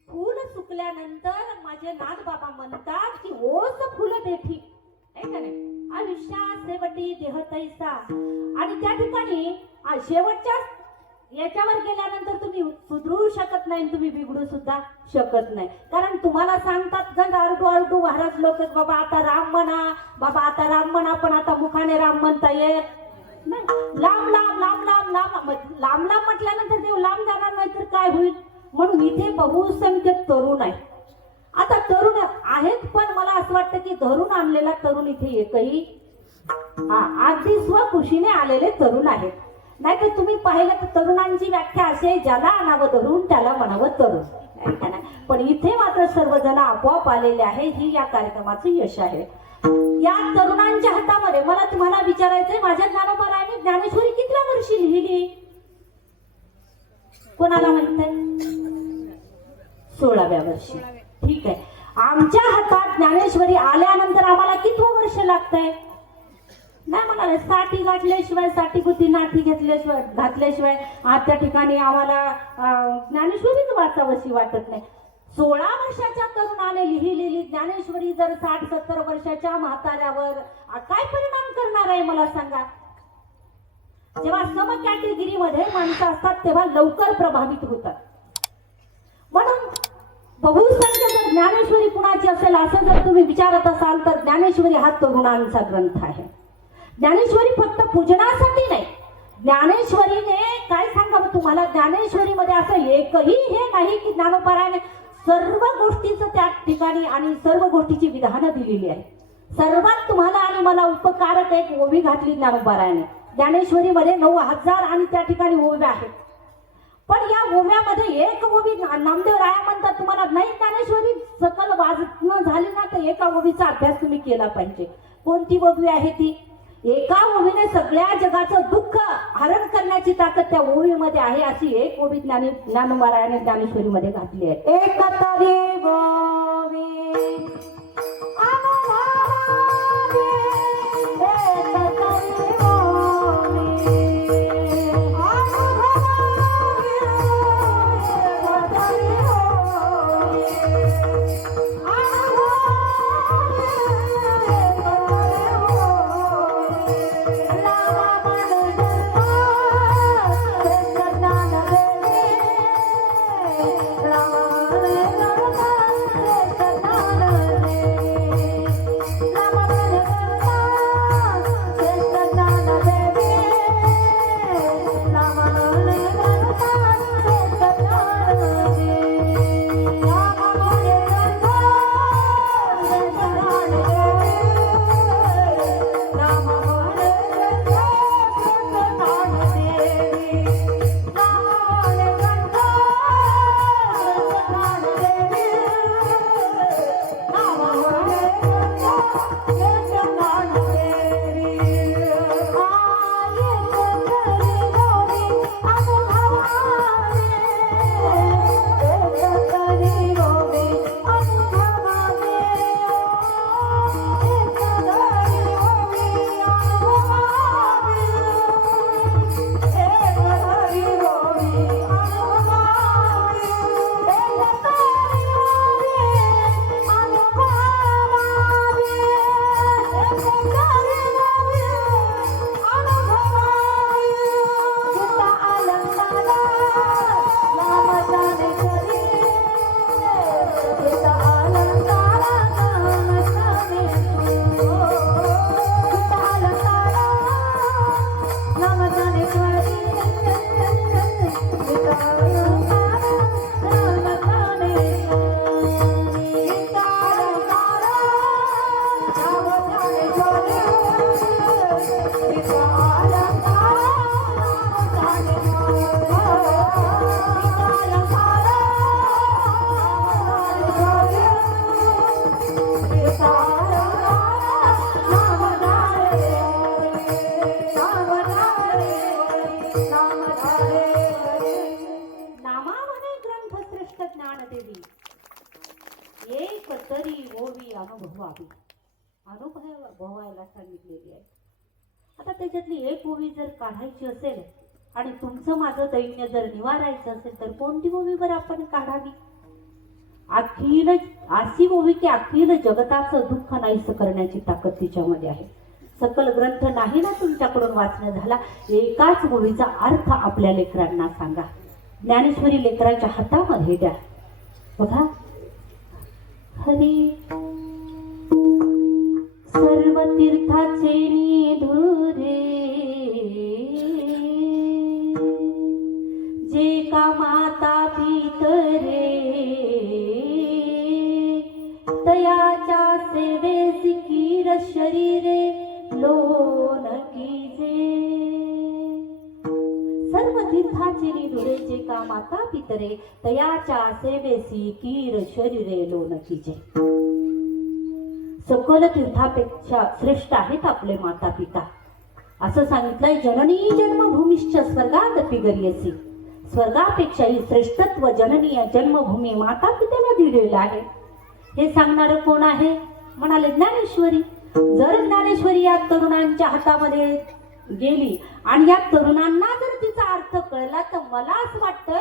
फूल सुकल्यानंतर माझे नाथ बाबा म्हणतात की ओस फुल देठी, आहे का नाही? आयुष्या शेवटी देह तैसा. आणि त्या ठिकाणी शेवटच्या याच्यावर गेल्यानंतर तुम्ही सुधरू शकत नाही, तुम्ही बिघडू सुद्धा शकत नाही. कारण तुम्हाला सांगतात गंज आरडू आरडू महाराज लोक, बाबा आता राम म्हणा, बाबा आता राम म्हणा, पण आता मुखाने राम म्हणता येत नाही. लांब लांब लांब लांब लांब लांब लांब म्हटल्यानंतर देव लांब जाणार नाही तर काय होईल? म्हणून इथे बहुसंख्य तरुण आहे. आता तरुण आहेत पण मला असं वाटतं की धरून आणलेला तरुण इथे एकही अगदी स्वखुशीने आलेले तरुण आहेत. नाहीतर तुम्ही पाहिलं तर तरुणांची व्याख्या अशी आहे, ज्याला आणावं धरून त्याला म्हणावं तरुण. पण इथे मात्र सर्वजण आपोआप आलेले आहे, ही या कार्यक्रमाचं यश आहे. या तरुणांच्या हातामध्ये मला तुम्हाला विचारायचंय, माझ्या ज्ञानोबारायांनी ज्ञानेश्वरी कितव्या वर्षी लिहिली? कोणाला म्हणताय? 16व्या वर्षी. ठीक आहे. आमच्या हातात ज्ञानेश्वरी आल्यानंतर आम्हाला कितवं वर्ष लागतंय? नाही म्हणाले, साठी गाठल्याशिवाय, साठी गुती नाठी घातल्याशिवाय त्या ठिकाणी आम्हाला ज्ञानेश्वरीच वाचावशी वाटत नाही. 16 वर्षाच्या तरुणाने लिहिलेली ज्ञानेश्वरी जर 60-70 वर्षाच्या म्हाताऱ्यावर काय परिणाम करणार आहे मला सांगा? जेव्हा सम कॅटेगरीमध्ये माणसं असतात तेव्हा लवकर प्रभावित होतात. म्हणून बहुसंख्य जर ज्ञानेश्वरी कुणाची असेल असं जर तुम्ही विचारत असाल तर ज्ञानेश्वरी हा तरुणांचा ग्रंथ आहे. ज्ञानेश्वरी फक्त पूजनासाठी नाही. ज्ञानेश्वरीने काय सांगावं तुम्हाला, ज्ञानेश्वरीमध्ये असं एकही हे नाही की ज्ञानोपारायणे सर्व गोष्टीचं त्या ठिकाणी आणि सर्व गोष्टीची विधानं दिलेली आहे. सर्वात तुम्हाला आणि मला उपकारक एक ओवी घातली ज्ञानोपारायणे. ज्ञानेश्वरीमध्ये 9000 आणि त्या ठिकाणी ओव्या आहेत. पण या ओव्यामध्ये एक ओवी नामदेव राया म्हणतात तुम्हाला नाही ज्ञानेश्वरी सकल वाचणं झाली ना तर एका ओवीचा अभ्यास तुम्ही केला पाहिजे. कोणती ओवी आहे ती? एका ओवीने सगळ्या जगाचं दुःख हरण करण्याची ताकद त्या ओवीमध्ये आहे. अशी एक ओवी ज्ञानोपारायणे ज्ञानेश्वरीमध्ये घातली आहे. एक तरी ओवी अनुभवायला सांगितलेली आहे. आता त्याच्यातली एक ओवी जर काढायची असेल आणि तुमचं माझं दैन्य जर निवारायचं असेल तर कोणती ओवी बरं आपण काढावी? अखिल अशी ओवी की अखिल जगताचं दुःख नाहीस करण्याची ताकद तिच्यामध्ये आहे. सकल ग्रंथ नाही ना तुमच्याकडून वाचणं झाला, एकाच ओवीचा अर्थ आपल्या लेकरांना सांगा. ज्ञानेश्वरी लेकराच्या हातामध्ये द्या. बघा, हरी सर्व तीर्थाचे निधुरे जे का माता पितरे तयाच्या सेवेस कीर शरीरे लोन कीजे. सर्व तीर्थाचे निधुरे जे का माता पितरे तयाच्या सेवेसी कीर शरीरे लोन कीजे. सकल तीर्थापेक्षा श्रेष्ठ आहेत आपले माता पिता. असं सांगितलंय, जननी जन्मभूमीश्च स्वर्गादपि गरीयसी. स्वर्गापेक्षाही श्रेष्ठत्व जननीय जन्मभूमी माता पित्याला दिलेलं आहे. हे सांगणारं कोण आहे? म्हणाले ज्ञानेश्वरी. जर ज्ञानेश्वरी या तरुणांच्या हातामध्ये गेली आणि या तरुणांना जर तिचा अर्थ कळला तर मला असं वाटतं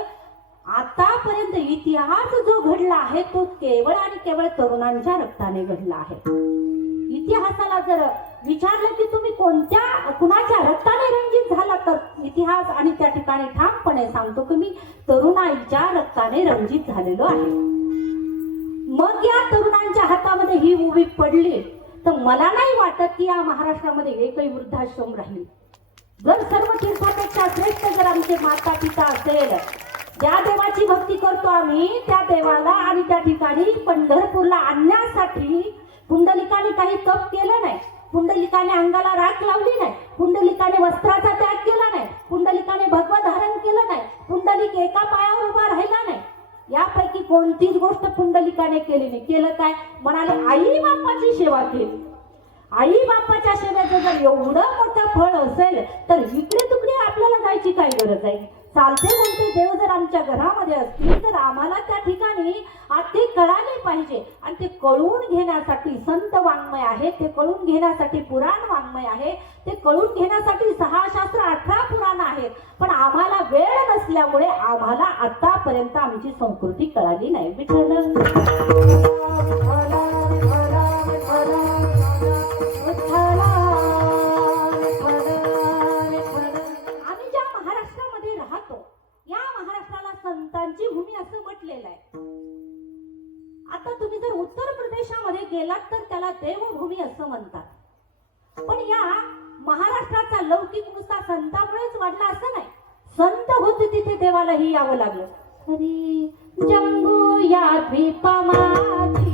आतापर्यंत इतिहास जो घडला आहे तो केवळ आणि केवळ तरुणांच्या रक्ताने घडला आहे. इतिहासाला जर विचारलं की तुम्ही कुणाच्या रक्ताने रंजित झाला तर इतिहास आणि त्या ठिकाणी ठामपणे सांगतो की मी तरुणाईच्या रक्ताने रंजित झालेलो आहे. मग या तरुणांच्या हातामध्ये ही उभी पडली तर मला नाही वाटत की या महाराष्ट्रामध्ये एकही वृद्धाश्रम राहील. जर सर्व तीर्थापेक्षा श्रेष्ठ जर आमचे माता पिता असेल, ज्या देवाची भक्ती करतो आम्ही त्या देवाला आणि त्या ठिकाणी पंढरपूरला आणण्यासाठी पुंडलिकाने काही तप केलं नाही, पुंडलिकाने अंगाला राख लावली नाही, पुंडलिकाने वस्त्राचा त्याग केला नाही, पुंडलिकाने भगवत धारण केलं नाही, पुंडलिक एका पायावर उभा राहिला नाही. यापैकी कोणतीच गोष्ट पुंडलिकाने केली नाही. केलं काय? म्हणाले आई बापाची सेवा केली. आई बापाच्या सेवेचं जर एवढं मोठं फळ असेल तर इकडे तिकडे आपल्याला जायची काय गरज आहे? चालते बोलते देव जर आमच्या घरामध्ये असतील तर आम्हाला त्या ठिकाणी ते कळाले पाहिजे. आणि ते कळून घेण्यासाठी संत वाङ्मय आहे, ते कळून घेण्यासाठी पुराण वाङ्मय आहे, ते कळून घेण्यासाठी 6 शास्त्र 18 पुराण आहेत. पण आम्हाला वेळ नसल्यामुळे आम्हाला आतापर्यंत आमची संस्कृती कळाली नाही. विठ्ठल संतांची भूमी असं म्हटलेलं आहे. आता तुम्ही जर उत्तर प्रदेशामध्ये गेलात तर त्याला देवभूमी असं म्हणतात. पण या महाराष्ट्राचा लौकिक नुसता संतामुळेच वाढला असं नाही. संत होते तिथे देवालाही यावं लागलं. हरी जंबू या द्वीपमाची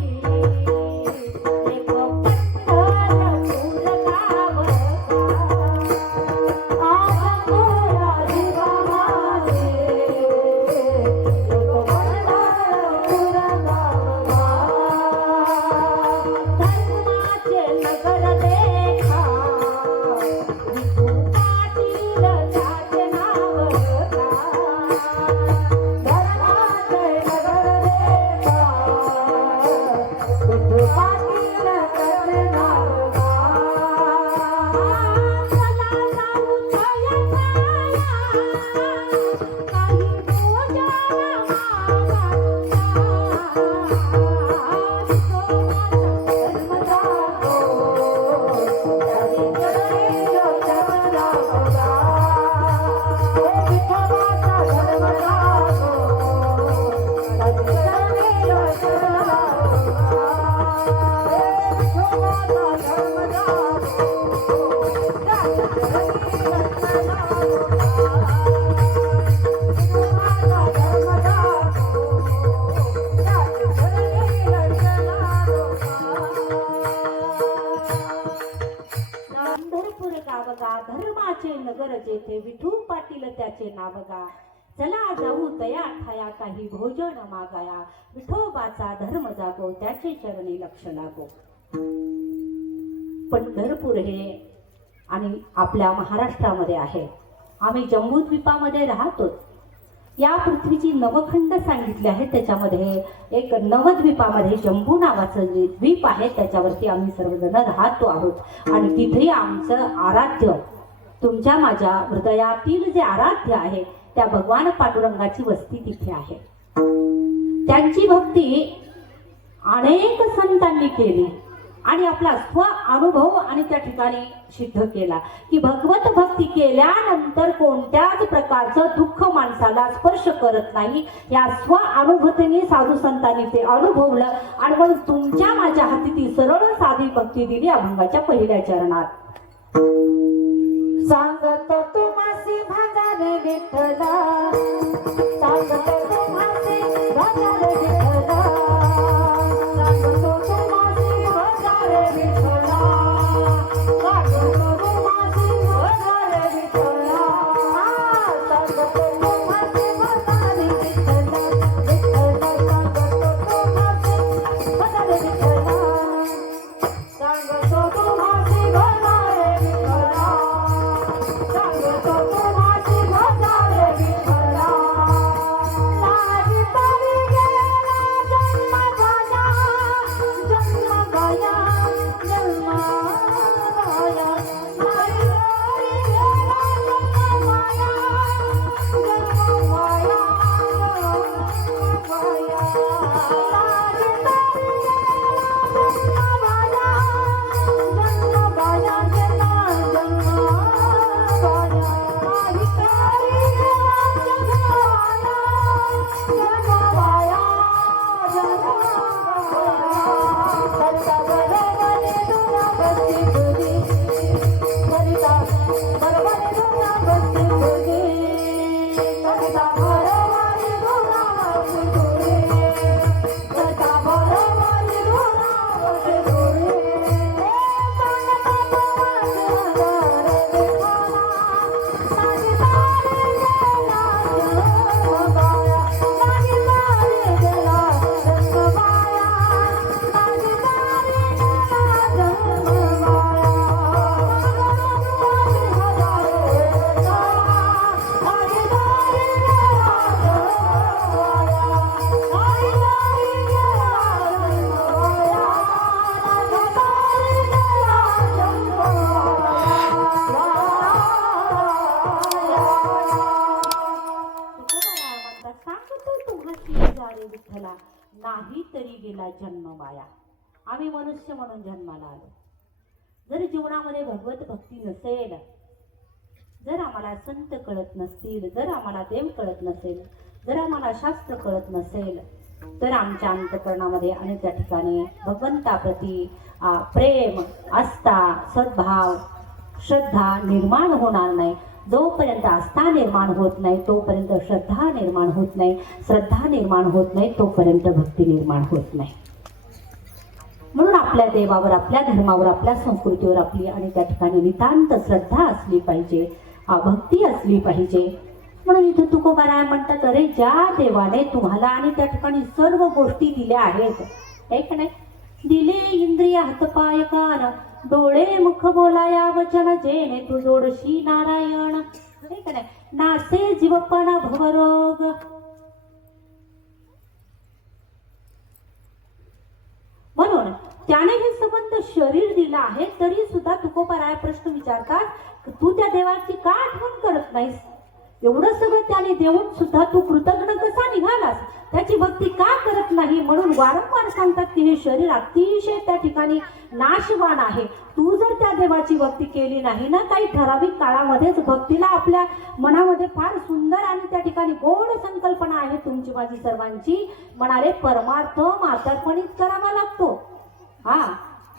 धर्माचे नगर जेथे विठू पाटील त्याचे नावगा. चला जाऊ तया ठाया काही भोजन मागाया. विठोबाचा धर्म जागो त्याचे चरणी लक्ष लागो. पंढरपूर हे आणि आपल्या महाराष्ट्रामध्ये आहे. आम्ही जम्बूद्वीपामध्ये राहतो. या पृथ्वीची नवखंड सांगितली आहे. त्याच्यामध्ये एक नवद्वीपामध्ये जम्बू नावाचं जे द्वीप आहे त्याच्यावरती आम्ही सर्वजण राहतो आहोत. आणि तिथे आमचं आराध्य तुमच्या माझ्या हृदयातील जे आराध्य आहे त्या भगवान पांडुरंगाची वस्ती तिथे आहे. त्यांची भक्ती अनेक संतांनी केली आणि आपला स्व अनुभव आणि त्या ठिकाणी सिद्ध केला की भगवत भक्ती केल्यानंतर कोणत्याच प्रकारचं दुःख माणसाला स्पर्श करत नाही. या स्व अनुभूतीने साधू संतांनी ते अनुभवलं आणि मग तुमच्या माझ्या हाती ती सरळ साधी भक्ती दिली अभंगाच्या पहिल्या चरणात. सांगतो तुम्हासी भजन विठ्ठला, सांगतो तुम्हासी भजन विठ्ठला, सांगतो तुम्हासी भजन विठ्ठला, सांगतो तुम्हासी भजन विठ्ठला, सांगतो तुम्हासी भजन विठ्ठला, विठ्ठला सांगतो तुम्हासी भजन विठ्ठला, सांगतो तुम्हासी भजन विठ्ठला, सांगतो तुम्हासी भजन विठ्ठला. भजारे विठ्ठला नाही तरी गेला जन्म वाया. आम्ही मनुष्य म्हणून जन्माला आलो. जर जीवनामध्ये भगवत भक्ती नसेल, जर आम्हाला संत कळत नसतील, जर आम्हाला देव कळत नसेल, जर आम्हाला शास्त्र कळत नसेल, तर आमच्या अंतःकरणामध्ये आणि त्या ठिकाणी भगवंताप्रती प्रेम, आस्था, सद्भाव, श्रद्धा निर्माण होणार नाही. जोपर्यंत आस्था निर्माण होत नाही तोपर्यंत श्रद्धा निर्माण होत नाही. श्रद्धा निर्माण होत नाही तोपर्यंत भक्ती निर्माण होत नाही. म्हणून आपल्या देवावर, आपल्या धर्मावर, आपल्या संस्कृतीवर आपली आणि त्या ठिकाणी नितांत श्रद्धा असली पाहिजे, भक्ती असली पाहिजे. म्हणून इथे तुकोबाराय म्हणतात, अरे ज्या देवाने तुम्हाला आणि त्या ठिकाणी सर्व गोष्टी दिल्या आहेत, ऐक नाही, दिले इंद्रिय हातपाय कान, डोळे मुख बोलाया वचन, जेणे तू जोडशी नारायण, ऐक नाही, नासे जीवपणा भवरोग. म्हणून त्याने हे संबंध शरीर दिलं आहे, तरी सुद्धा तुकोबाराय प्रश्न विचारतात, तू त्या देवाची का आठवण करत नाहीस? एवढं सगळं त्याने देऊन सुद्धा तू कृतज्ञ कसा निघालास? त्याची भक्ती का करत नाही? म्हणून वारंवार सांगतात की हे शरीर अतिशय त्या ठिकाणी नाशवान आहे. तू जर त्या देवाची भक्ती केली नाही ना, काही ठराविक काळामध्येच भक्तीला आपल्या मनामध्ये फार सुंदर आणि त्या ठिकाणी गोड संकल्पना आहे तुमची माझी सर्वांची, म्हणाले परमार्थ म्हातारपणीच करावा लागतो,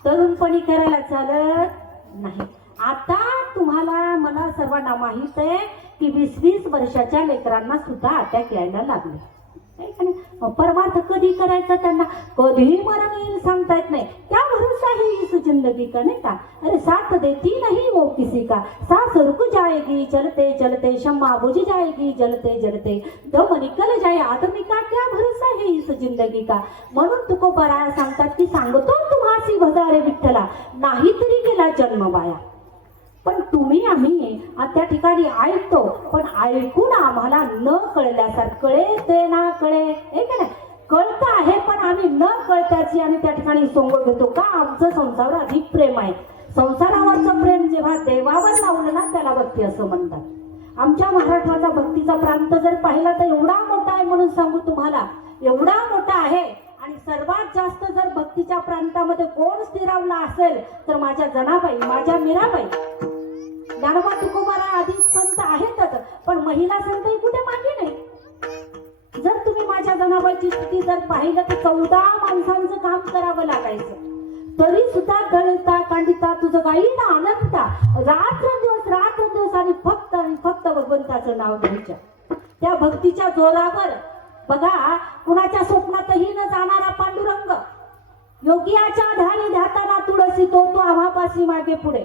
तरुणपणी करायला चालत नाही. आता तुम्हाला मला सर्वांना माहित आहे की 20-20 वर्षाच्या लेकरांना सुद्धा अटॅक यायला लागले. परमार्थ कधी करायचा त्यांना कधी मरण येईल सांगता येत नाही. क्या भरोसा है इस जिंदगी का, नाही का? अरे साथ देती नहीं वो किसी का, सांस रुक जाएगी चलते चलते, शम्मा बुझ जाएगी जलते जलते, दम निकल जाए आदमी का, क्या भरोसा है इस जिंदगी का. म्हणून तुकोबाराय सांगतात की सांगतो तुम्हासी भजारे विठ्ठला नाही तरी गेला जन्म वाया. पण तुम्ही आम्ही त्या ठिकाणी ऐकतो, पण ऐकून आम्हाला न कळल्यासारखं, कळे ते ना कळे, हे का नाही, कळतं आहे पण आम्ही न कळत्याची आणि त्या ठिकाणी सोंग घेतो का. आमचं संसारावर अधिक प्रेम आहे. संसारावरचं प्रेम जेव्हा देवावर लावलं ना त्याला भक्ती असं म्हणतात. आमच्या महाराष्ट्राचा भक्तीचा प्रांत जर पाहिला तर एवढा मोठा आहे, म्हणून सांगू तुम्हाला, एवढा मोठा आहे. आणि सर्वात जास्त जर भक्तीच्या प्रांतामध्ये कोण स्थिरावला असेल तर माझ्या जनाबाई, माझ्या मीराबाई. ज्ञानोबा तुकोबाराय आधी संत आहेतच, पण महिला संतही कुठे मागे नाही. जर तुम्ही माझ्या जनाबाईची स्थिती जर पाहिलं तर 14 माणसांचं काम करावं लागायचं, तरी सुद्धा दळता कांडिता तुझं गाईला आनंदता रात्रंदिवस आणि फक्त भगवंताचं नाव घ्यायचं. त्या भक्तीच्या जोरावर बघा, कुणाच्या स्वप्नातही न जाणारा पांडुरंग, योगियाच्या ध्यानी ध्याताना तुळसी तो आम्हापाशी मागे पुढे.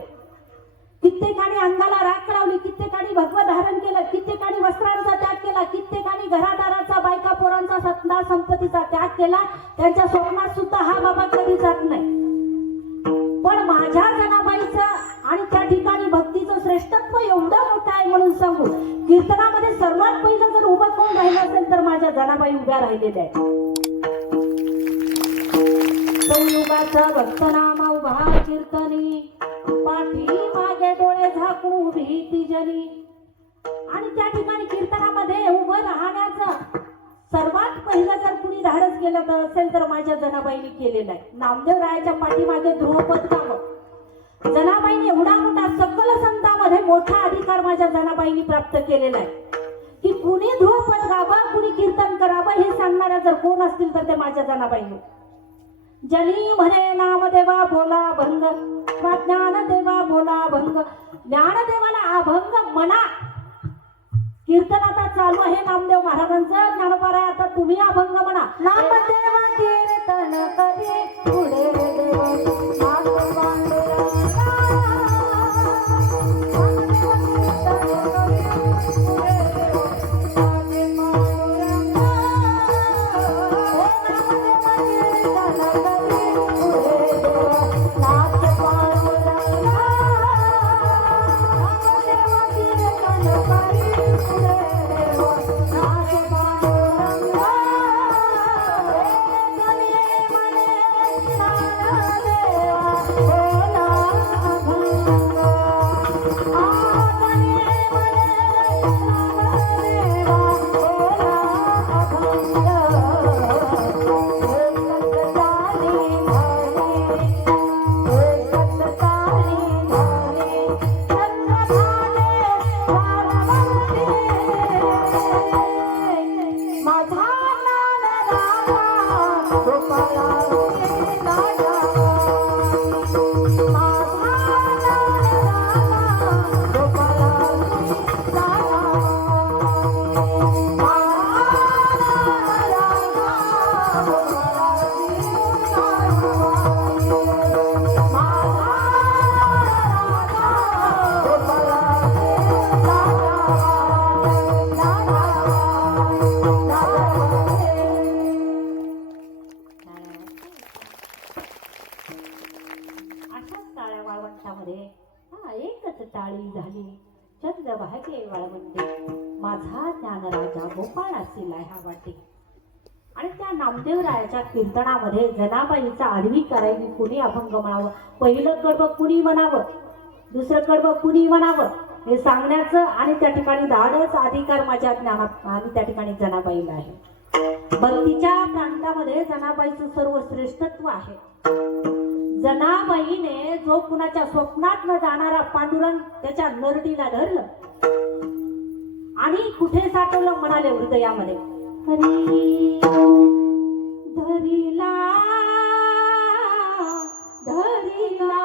कित्येकाने अंगाला राख लावली, कित्येकाने भगवत धारण केलं, कित्येकाने वस्त्रांचा त्याग केला, कित्येकाने घरादाराचा, बायका पोरांचा, सत्ता संपत्तीचा त्याग केला. त्यांच्या स्वप्नात सुद्धा हा बाबा कधी जात नाही. पण माझ्या जनाबाईचं आणि त्या ठिकाणी भक्तीचं श्रेष्ठत्व एवढं मोठं आहे, म्हणून सांगू कीर्तनामध्ये सर्वात पहिलं जर उभं कोण राहिलं असेल तर माझ्या जनाबाई उभ्या राहिलेल्या आहेत. संयुगाचा भक्तनामा उभा कीर्तनी, पाठी मागे डोळे झाकून उभी ती जनी. आणि त्या ठिकाणी कीर्तनामध्ये उभं राहण्याचं सर्वात पहिलं जर कुणी धाडस केलं तर असेल तर माझ्या जनाबाईंनी केलेलं आहे. नामदेव रायाच्या पाठीमागे ध्रुवपद गावं. जनाबाईंनी एवढा मोठा सकल संतांमध्ये मोठा अधिकार माझ्या जनाबाईंनी प्राप्त केलेला आहे की कुणी ध्रुवपद गावं, कुणी कीर्तन करावं हे सांगणाऱ्या जर कोण असतील तर ते माझ्या जनाबाईंनी. जनी म्हणे नामदेवा बोला भंग, ज्ञानदेवा बोला भंग. ज्ञानदेवाला अभंग म्हणा. कीर्तन आता चालू आहे नामदेव महाराजांचं, ज्ञानोबाराय आता तुम्ही अभंग म्हणा. नामदेवा कीर्तन करे पुढे देव, नाथ पांडुरंगा. नामदेवा कीर्तन करे पुढे देव, नाथ पांडुरंगा. नामदेवा कीर्तन करे पुढे देव, नाथ पांडुरंगा. नामदेवा कीर्तन करे पुढे देव, नाथ पांडुरंगा. अशाच टाळ्या वाळवंटामध्ये एकच टाळी झाली चंद्र वाहते वाळवंटे माझा ज्ञानराजा गोपाळ असेल ह्या वाटे. आणि त्या नामदेवरायाच्या कीर्तनामध्ये जनाबाईचा आडवी करायची कुणी अभंग म्हणावं, पहिलं कडवं कुणी म्हणावं, दुसरं कडवं कुणी म्हणावं हे सांगण्याचं आणि त्या ठिकाणी धाडच अधिकार माझ्या ज्ञानात आणि त्या ठिकाणी जनाबाईला आहे. भक्तीच्या प्रांतामध्ये जनाबाईचं सर्व श्रेष्ठत्व आहे. जनाबाईने जो कुणाच्या स्वप्नात न जाणारा पांडुरंग त्याच्या नरडीला धरलं आणि कुठे साठवलं म्हणाले हृदयामध्ये हरी धरिला धरिला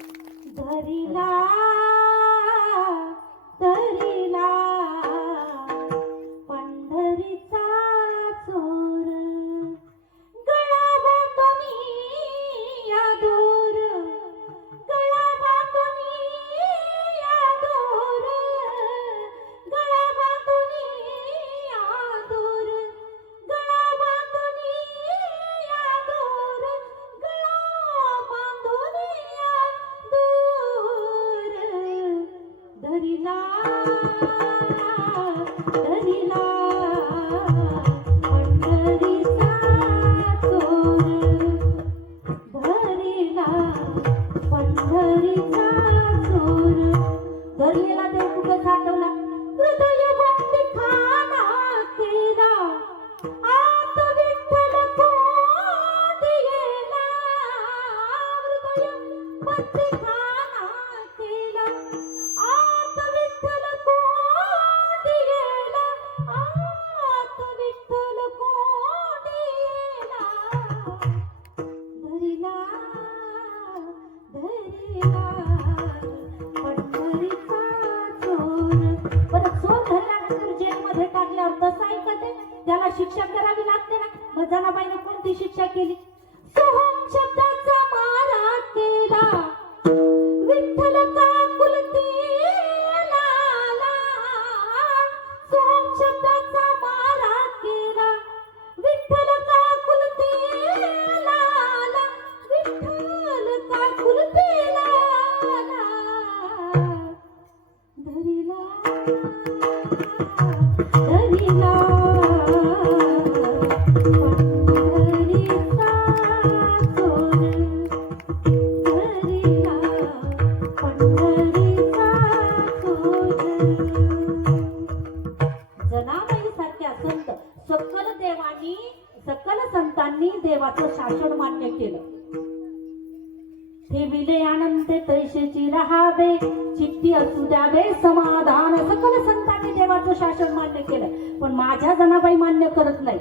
धरिला धरिला पंढरीचा चोर गळा बांधून दूर गळा बांधून दूर गळा बांधून दूर गळा बांधून दूर गळा बांधून धरिला धरिला पंढरीचा चोर धरिला पंढरीचा चोर. धरलेला देव कुठं साठवला हृदय भक्ती खाना केला आत विठ्ठल कोंडियेला हृदय भक्ती खाना केला आत विठ्ठल कोंडियेला आत विठ्ठल कोंडियेला धरिला धरिला पंढरीचा शिक्षा करावी लागते ना. मग जनाबाईनं कोणती शिक्षा केली? सोहम शब्दाचा मारा केला, विठ्ठल काकुलतीला आला. सोहम शब्दाचा मारा केला, विठ्ठल काकुलतीला आला. विठ्ठल काकुलतीला आला. धरिला धरिला पंढरीचा चोर. धरिला पंढरीचा चोर. जनाबाई सारख्या संत सकल संतांनी देवाचं शासन मान्य केलं. ठेविले आनंद तैसेची राहावे, चित्ती असू द्यावे समाधान. सकल संतांनी देवाचं शासन मान्य केलं, पण माझ्या जनाबाई मान्य करत नाही.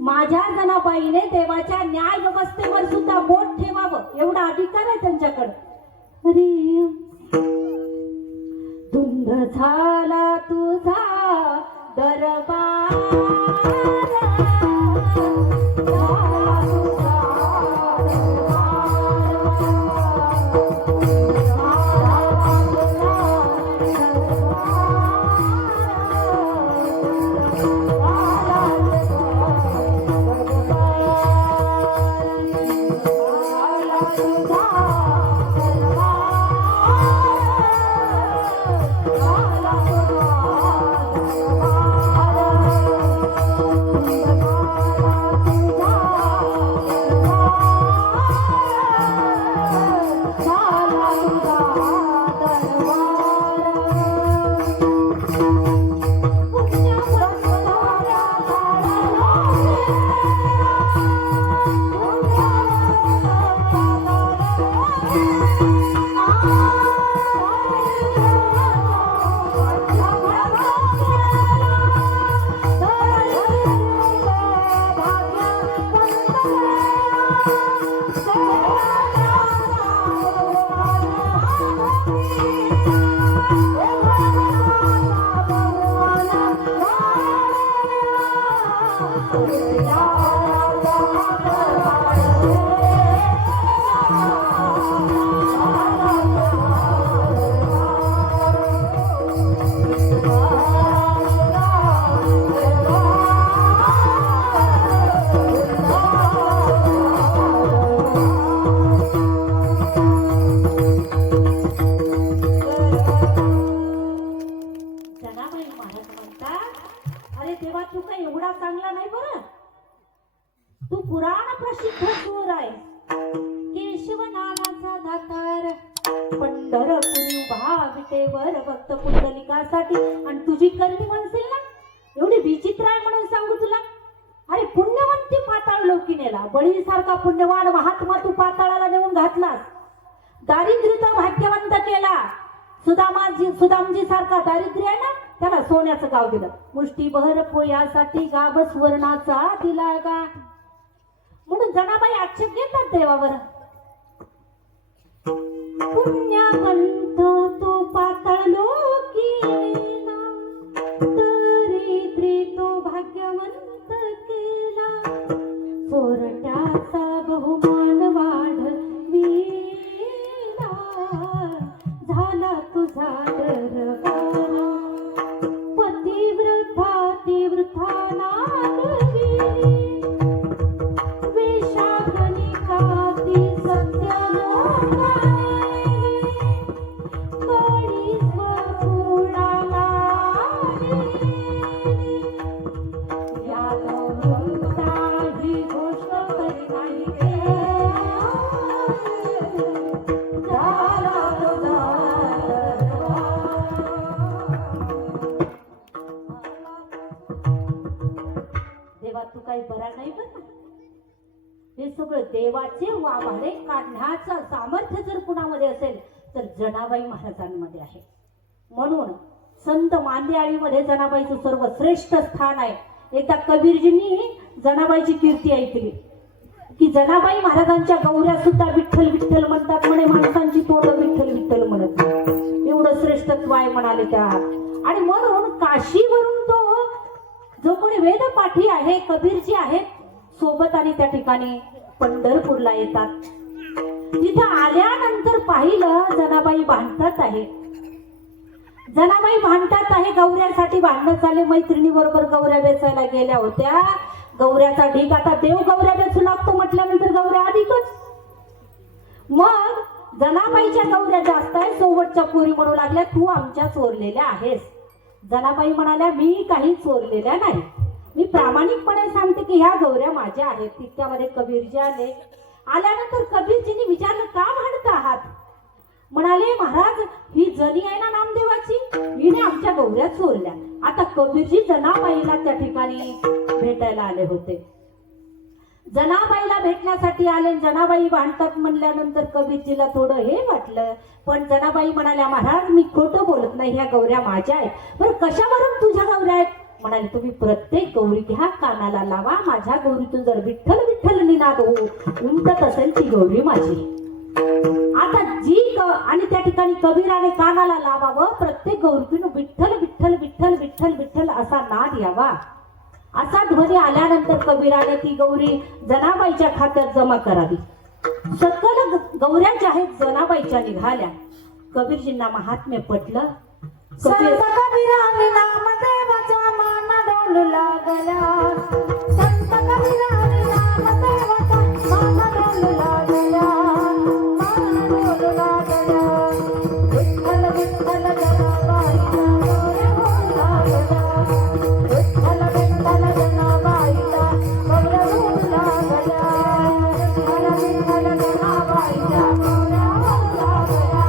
माझ्या जनाबाईने देवाच्या न्याय व्यवस्थेवर सुद्धा बोट ठेवावं एवढा अधिकार आहे त्यांच्याकडे. अरे धुंद झाला तुझा दरबार, जनाबाई महाराज म्हणतात, अरे देवा तू काय एवढा चांगला नाही बरं. तू पुराण प्रसिद्ध चोर आहे. केशव नावाचा दातार पंढरपुरी उभा विटेवर भक्त पुंडलिकासाठी. आणि तुझी करणी म्हणशील ना एवढी विचित्र आहे म्हणून सांगू तुला. अरे पुण्यवंती पाताळ लोकिनेला, बळीसारखा पुण्यवान महात्मा तू पाताळाला नेऊन घातलास. दारिद्र्यचा भाग्यवंत केला. सुदामजी सारखा दारिद्र्य आहे ना, त्याला सोन्याचं गाव दिलं. मुष्टीभर पोयासाठी गाभ सुवर्णाचा दिला गा. म्हणून जनाबाई आक्षेप घेतात देवावर. पुण्यवंत तो पाताळ लोकिनेला, दारिद्र्य तो भाग्यवंत केला. चोरट्याचा बहुमान वाढविला, झाला तुझा दरबार. पतिव्रता नागरी, वेशागणिकाती सत्य लोकाई. कळी स्वकुळाला यादवंता ही गोष्ट करी नाही. झाला तुझा देवा तू काही बरा नाही बरं. हे सगळं देवाचे वाभाडे काढण्याचं सामर्थ्य जर कुणामध्ये असेल तर जनाबाई महाराजांमध्ये आहे. म्हणून संत मांदियाळीमध्ये जनाबाईचं सर्वश्रेष्ठ स्थान आहे. एकदा कबीरजींनी जनाबाईची कीर्ती ऐकली की जनाबाई महाराजांच्या गौऱ्या सुद्धा विठ्ठल विठ्ठल म्हणतात म्हणे, माणसांची तोंड विठ्ठल विठ्ठल म्हणत. एवढं श्रेष्ठत्व आहे म्हणाले त्या. आणि म्हणून काशीवरून तो जो कोणी वेदपाठी आहे, कबीरजी आहेत सोबत आणि त्या ठिकाणी पंढरपूरला येतात. तिथं आल्यानंतर पाहिलं जनाबाई भांडतात आहे. जनाबाई भांडतात आहे, गौऱ्यासाठी भांडणं चालले. मैत्रिणी बरोबर गौऱ्या वेचायला गेल्या होत्या. गौऱ्याचा ढीक, आता देव गौऱ्या वेचू लागतो म्हटल्यानंतर गौऱ्या अधिकच. मग जनाबाईच्या गौऱ्या जास्त आहे, सोबतच्या पोरी म्हणू लागल्या तू आमच्या चोरलेल्या आहेस. जनाबाई म्हणाल्या मी काही चोरलेल्या नाही, मी प्रामाणिकपणे सांगते की ह्या गौऱ्या माझ्या आहेत. तितक्यामध्ये कबीरजी आले. आल्यानंतर कबीरजींनी विचारलं का भांडत आहात? म्हणाले महाराज ही जनी आहे ना नामदेवाची, हिने आमच्या गौऱ्या चोरल्या. आता कबीरजी जनाबाईला त्या ठिकाणी भेटायला आले होते. जनाबाईला भेटण्यासाठी आले. जनाबाई भांडतात म्हणल्यानंतर कबीरजीला थोडं हे वाटलं, पण जनाबाई म्हणाल्या महाराज मी खोटं बोलत नाही, ह्या गौऱ्या माझ्या आहेत. बरं कशावरून तुझ्या गौऱ्या आहेत? म्हणाले तुम्ही प्रत्येक गौरी घ्या, कानाला लावा, माझ्या गौरीतून जर विठ्ठल विठ्ठल निनाद उमटत असेल ती गौरी माझी. आता आणि त्या ठिकाणी कबीराने कानाला लावावं, प्रत्येक गौरीतून विठ्ठल विठ्ठल विठ्ठल विठ्ठल विठ्ठल असा नाद यावा. असा ध्वनी आल्यानंतर कबीराने ती गौरी जनाबाईच्या खात्यात जमा करावी. सकल गौऱ्या ज्या आहेत जनाबाईच्या निघाल्या. कबीरजींना महात्म्य पटलं. संत कबीराने नामदेवाचा मान डोलू लागला. संत कबीराने नामदेवाचा मान डोलू लागला. मान डोलू लागला. विठ्ठल विठ्ठल जनाबाईला गौऱ्या होऊ लागला. विठ्ठल विठ्ठल जनाबाईला गौऱ्या होऊ लागला. विठ्ठल विठ्ठल जनाबाईला गौऱ्या होऊ लागला.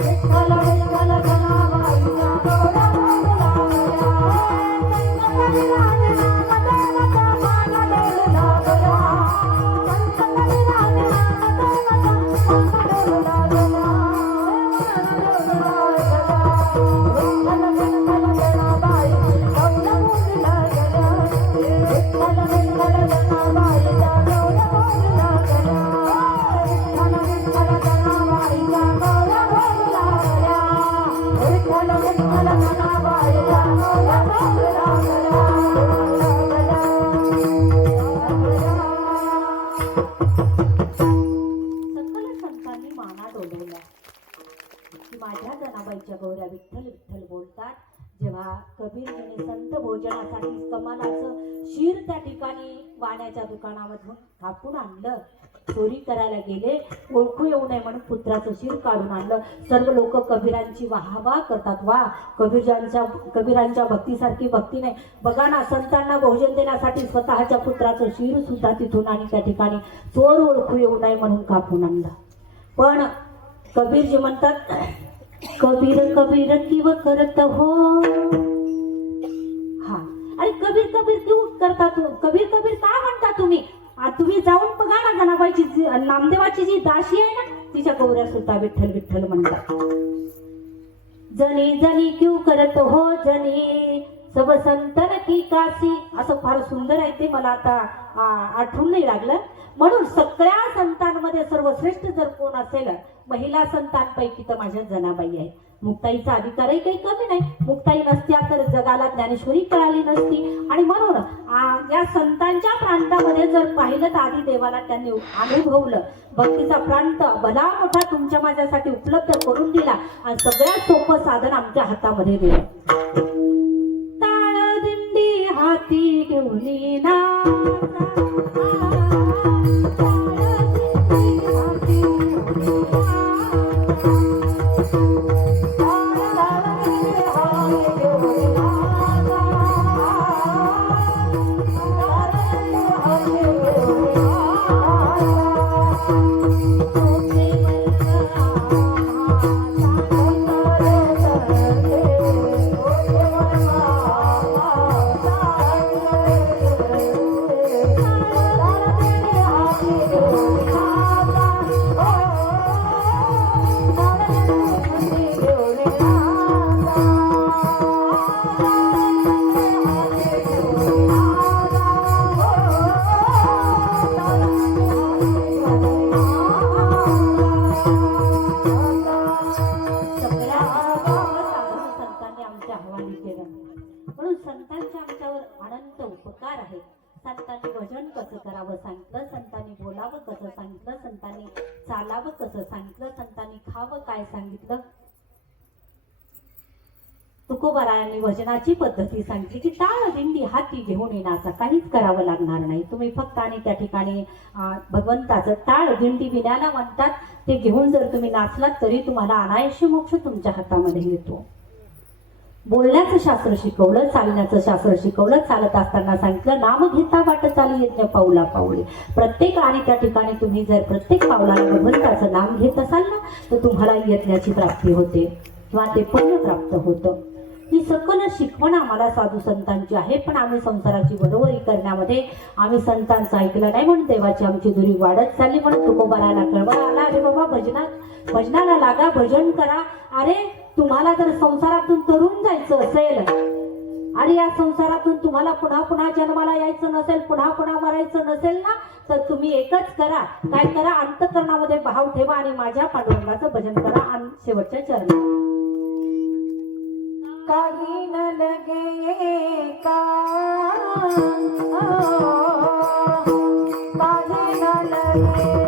विठ्ठल विठ्ठल जनाबाईला गौऱ्या होऊ लागला. संत कबीराने नामदेवाचा मान डोलू लागला. संत कबीराने नामदेवाचा मान डोलू लागला. विठ्ठल विठ्ठल जनाबाई गौऱ्या होऊ लागला. विठ्ठल विठ्ठल जनाबाईला गौऱ्या होऊ लागला. विठ्ठल विठ्ठल जनाबाईला गौऱ्या होऊ लागला. विठ्ठल विठ्ठल जनाबाईला गौऱ्या होऊ लागला. सकल संतांनी माना डोलवला की माझ्या जनाबाईच्या गौऱ्या विठ्ठल विठ्ठल बोलतात. जेव्हा कबीरजीने संत भोजनासाठी कमालाचं शीर त्या ठिकाणी वाण्याच्या दुकानामधून कापून आणलं, चोरी करायला गेले, ओळखू येऊ नये म्हणून पुत्राचं शीर काढून आणलं. सर्व लोक कबीरांची वाहवा करतात. वा कबीरांच्या भक्तीसारखी भक्ती नाही. बघा ना, संतांना भोजन देण्यासाठी स्वतःच्या पुत्राचं शीर सुद्धा तिथून आणि त्या ठिकाणी चोर ओळखू येऊ नये म्हणून कापून आणलं. पण कबीरजी म्हणतात कबीर कबीर किव करत हो. हा, अरे कबीर कबीर क्यों करता तू? कबीर कबीर का म्हणता तुम्ही? तुम्ही जाऊन बघा ना, जनाबाईची नामदेवाची जी दासी आहे ना, तिच्या गौऱ्या सुद्धा विठ्ठल विठ्ठल म्हणतात. जनी जनी क्यों करत हो जनी सब संतन की काशी. असं फार सुंदर आहे ते, मला आता आठवून नाही लागलं. म्हणून सगळ्या संतांमध्ये सर्वश्रेष्ठ जर कोण असेल महिला संतांपैकी तर माझ्या जनाबाई आहे. मुक्ताईचा अधिकारही काही कमी नाही. मुक्ताई नसत्या तर जगाला ज्ञानेश्वरी कळाली नसती. आणि म्हणून या संतांच्या प्रांतामध्ये जर पाहिलं तर आधी देवाला त्यांनी अनुभवलं. भक्तीचा प्रांत भला मोठा तुमच्या माझ्यासाठी उपलब्ध करून दिला आणि सगळ्यात सोपं साधन आमच्या हातामध्ये दिलं. टाळ दिंडी हाती घेऊन म्हणून संतांच्या आमच्यावर अनंत उपकार आहेत. संतांनी भजन कसं करावं सांगितलं, संतांनी बोलावं कसं सांगितलं, संतांनी चालावं कसं सांगितलं, संतांनी खावं काय सांगितलं. तुकोबारायांनी भजनाची पद्धती सांगितली की टाळ दिंडी हाती घेऊन येण्याचा काहीच करावं लागणार नाही. तुम्ही फक्त आणि त्या ठिकाणी भगवंताचं टाळ दिंडी विण्याला म्हणतात ते घेऊन जर तुम्ही नाचलात तरी तुम्हाला अनायास मोक्ष तुमच्या हातामध्ये येतो. बोलण्याचं शास्त्र शिकवलं, चालण्याचं शास्त्र शिकवलं, चालत असताना सांगितलं नाम घेता वाट चाली यज्ञ पाऊला पाऊले. प्रत्येक आणि त्या ठिकाणी तुम्ही जर प्रत्येक पावलाला भगवंताचं नाम घेत असाल ना तर तुम्हाला यज्ञाची प्राप्ती होते किंवा ते पुण्य प्राप्त होतं. ही सकल शिकवण आम्हाला साधू संतांची आहे. पण आम्ही संसाराची बरोबरी करण्यामध्ये आम्ही संतांचं ऐकलं नाही म्हणून देवाची आमची दुरी वाढत चालली. म्हणून तुकोबाराला कळवळा आला, अरे बाबा भजनाला लागा, भजन करा. अरे तुम्हाला जर संसारातून तरुण जायचं असेल, अरे या संसारातून तुम्हाला पुन्हा पुन्हा जन्माला यायचं नसेल, पुन्हा पुन्हा मरायचं नसेल ना तर तुम्ही एकच करा, काय करा, अंतःकरणामध्ये भाव ठेवा आणि माझ्या पांडुरंगाचं भजन करा आणि शेवटच्या चरणी काही न लगे का, काही न लगे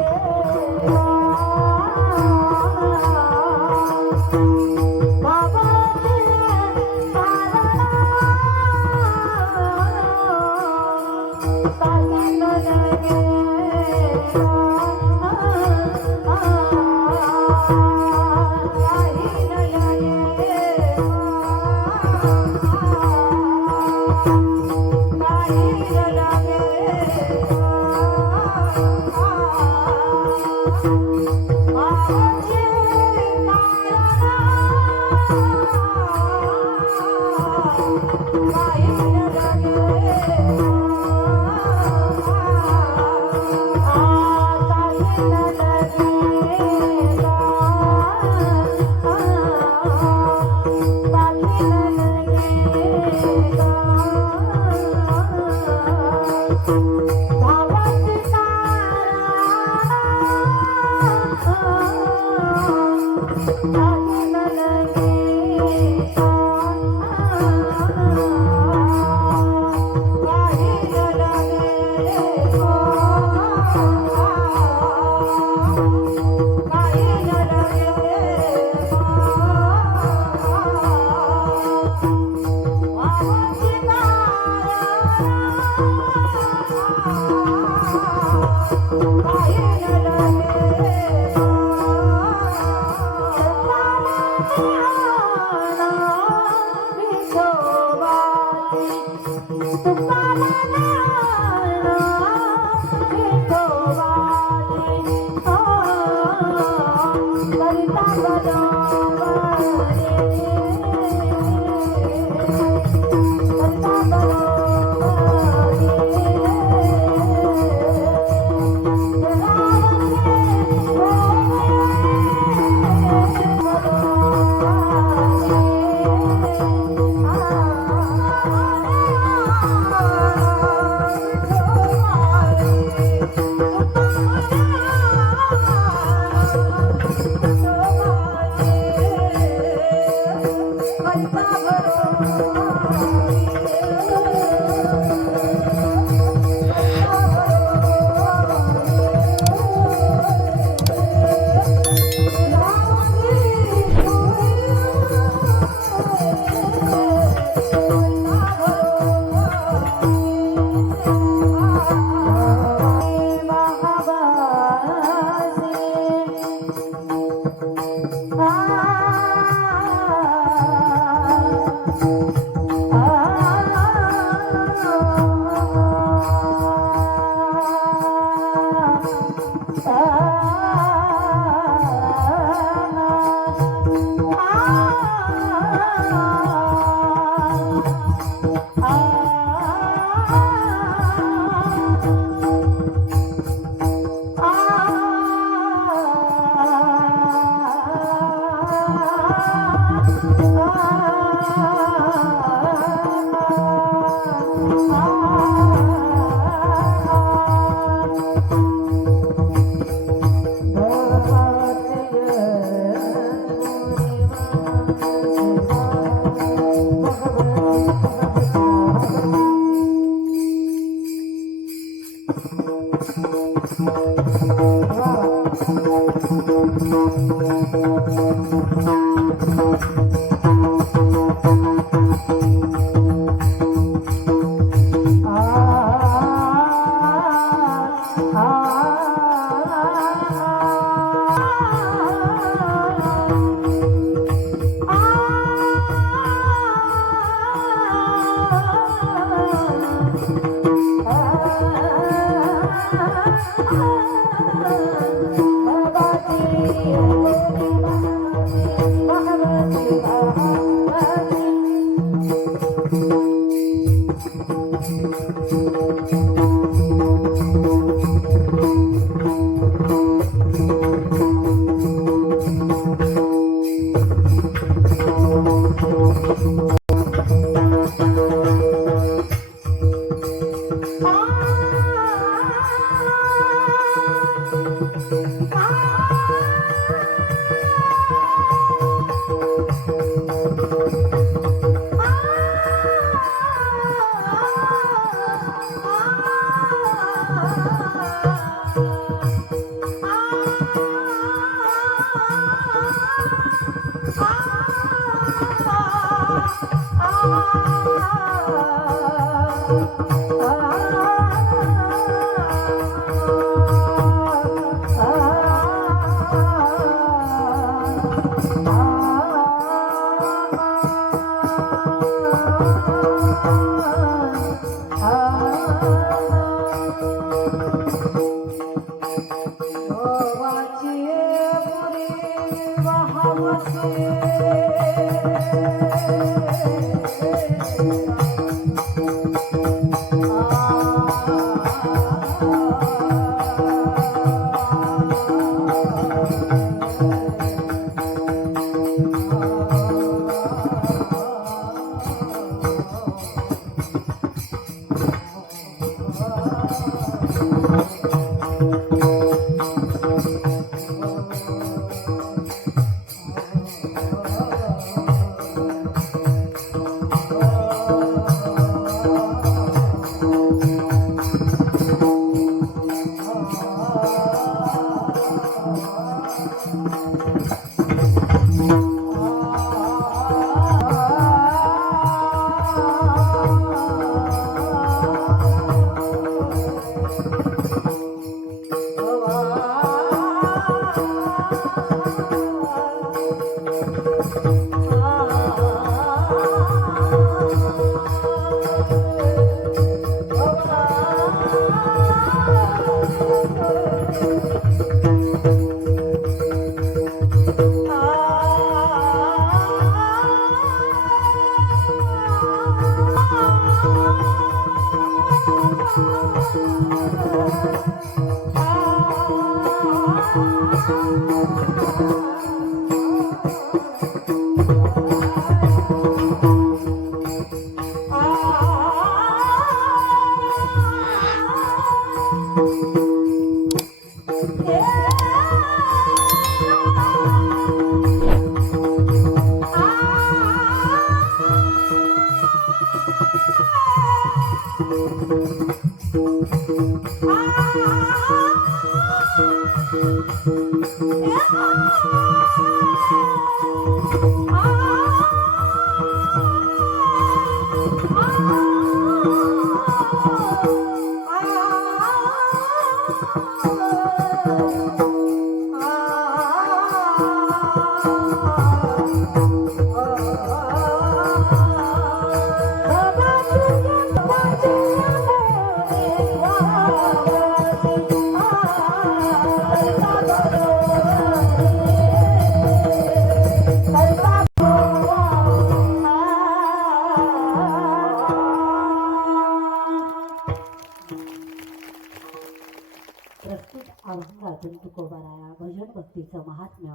प्रस्तुत अभंगातून तुकोबाराया भजन भक्तीचं महात्म्य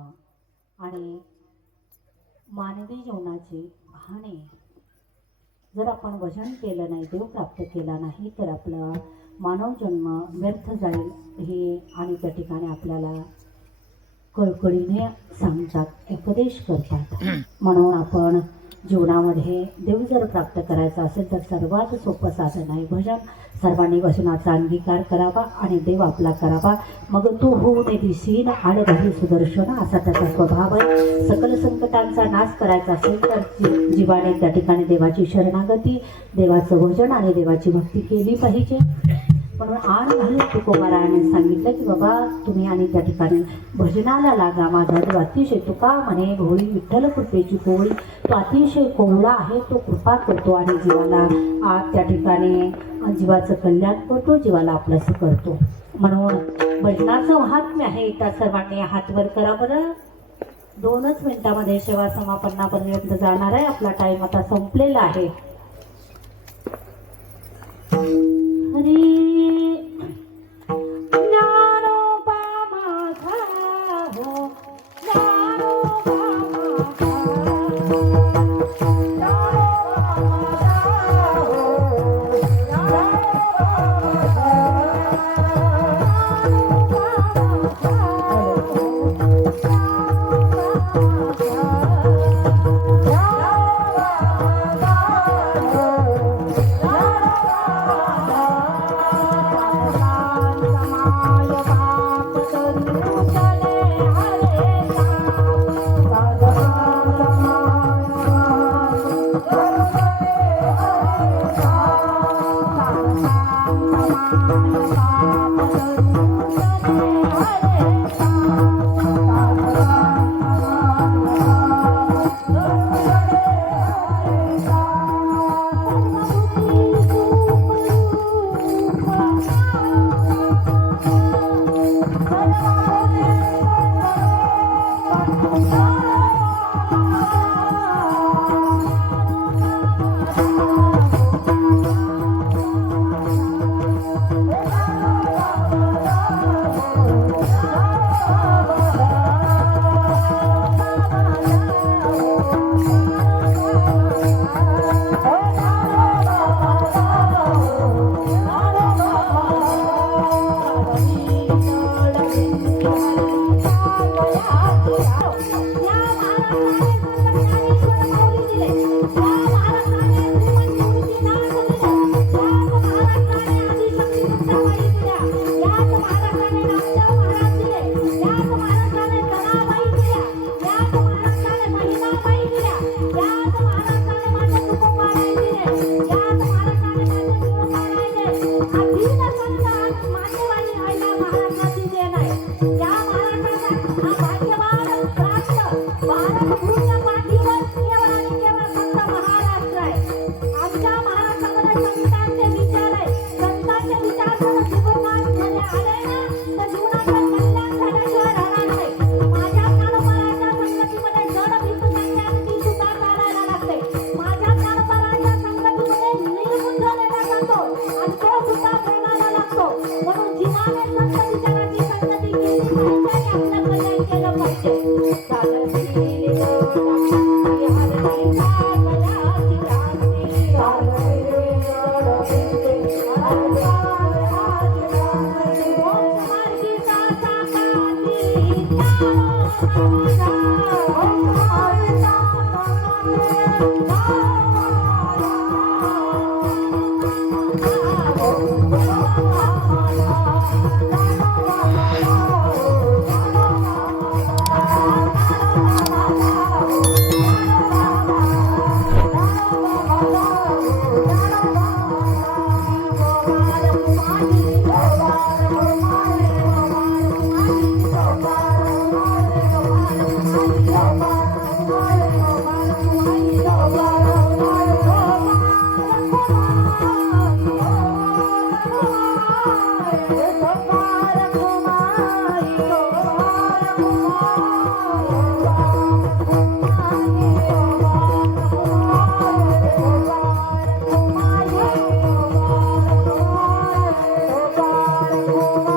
आणि मानवी जीवनाची हानी. जर आपण भजन केलं नाही, देव प्राप्त केला नाही, तर आपला मानव जन्म व्यर्थ जाईल हे आणि त्या ठिकाणी आपल्याला कळकळीने सांगतात, उपदेश करतात. म्हणून आपण जीवनामध्ये देव जर प्राप्त करायचा असेल तर सर्वात सोपं साधन आहे भजन. सर्वांनी वचनाचा अंगीकार करावा आणि देव आपला करावा. मग तू होऊन दिसीन आडघाली सुदर्शन असा त्याचा स्वभाव आहे. सकल संकटांचा नाश करायचा असेल तर जीवाने त्या ठिकाणी देवाची शरणागती, देवाचं भजन आणि देवाची भक्ती केली पाहिजे. म्हणून आण घालून तुकोबारायाने सांगितलं की बाबा तुम्ही आणि त्या ठिकाणी भजनाला लागा. माझा देव अतिशय तुका म्हणे भोळी विठ्ठल कृपेची कोळी. तो अतिशय कोवळा आहे, तो कृपा करतो आणि जीवाला त्या ठिकाणी जीवाचं कल्याण करतो, जीवाला आपलंसं करतो. म्हणून भजनाचं महात्म्य आहे. त्या सर्वांनी हात वर करा बरं. 2च मिनिटामध्ये सेवा समापनापर्यंत जाणार आहे. आपला टाइम आता संपलेला आहे. हरी ज्ञानोबा माझा हो, ज्ञानोबा Oh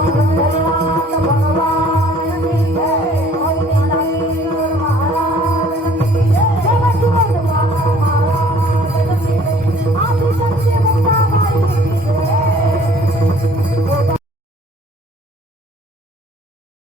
भगवान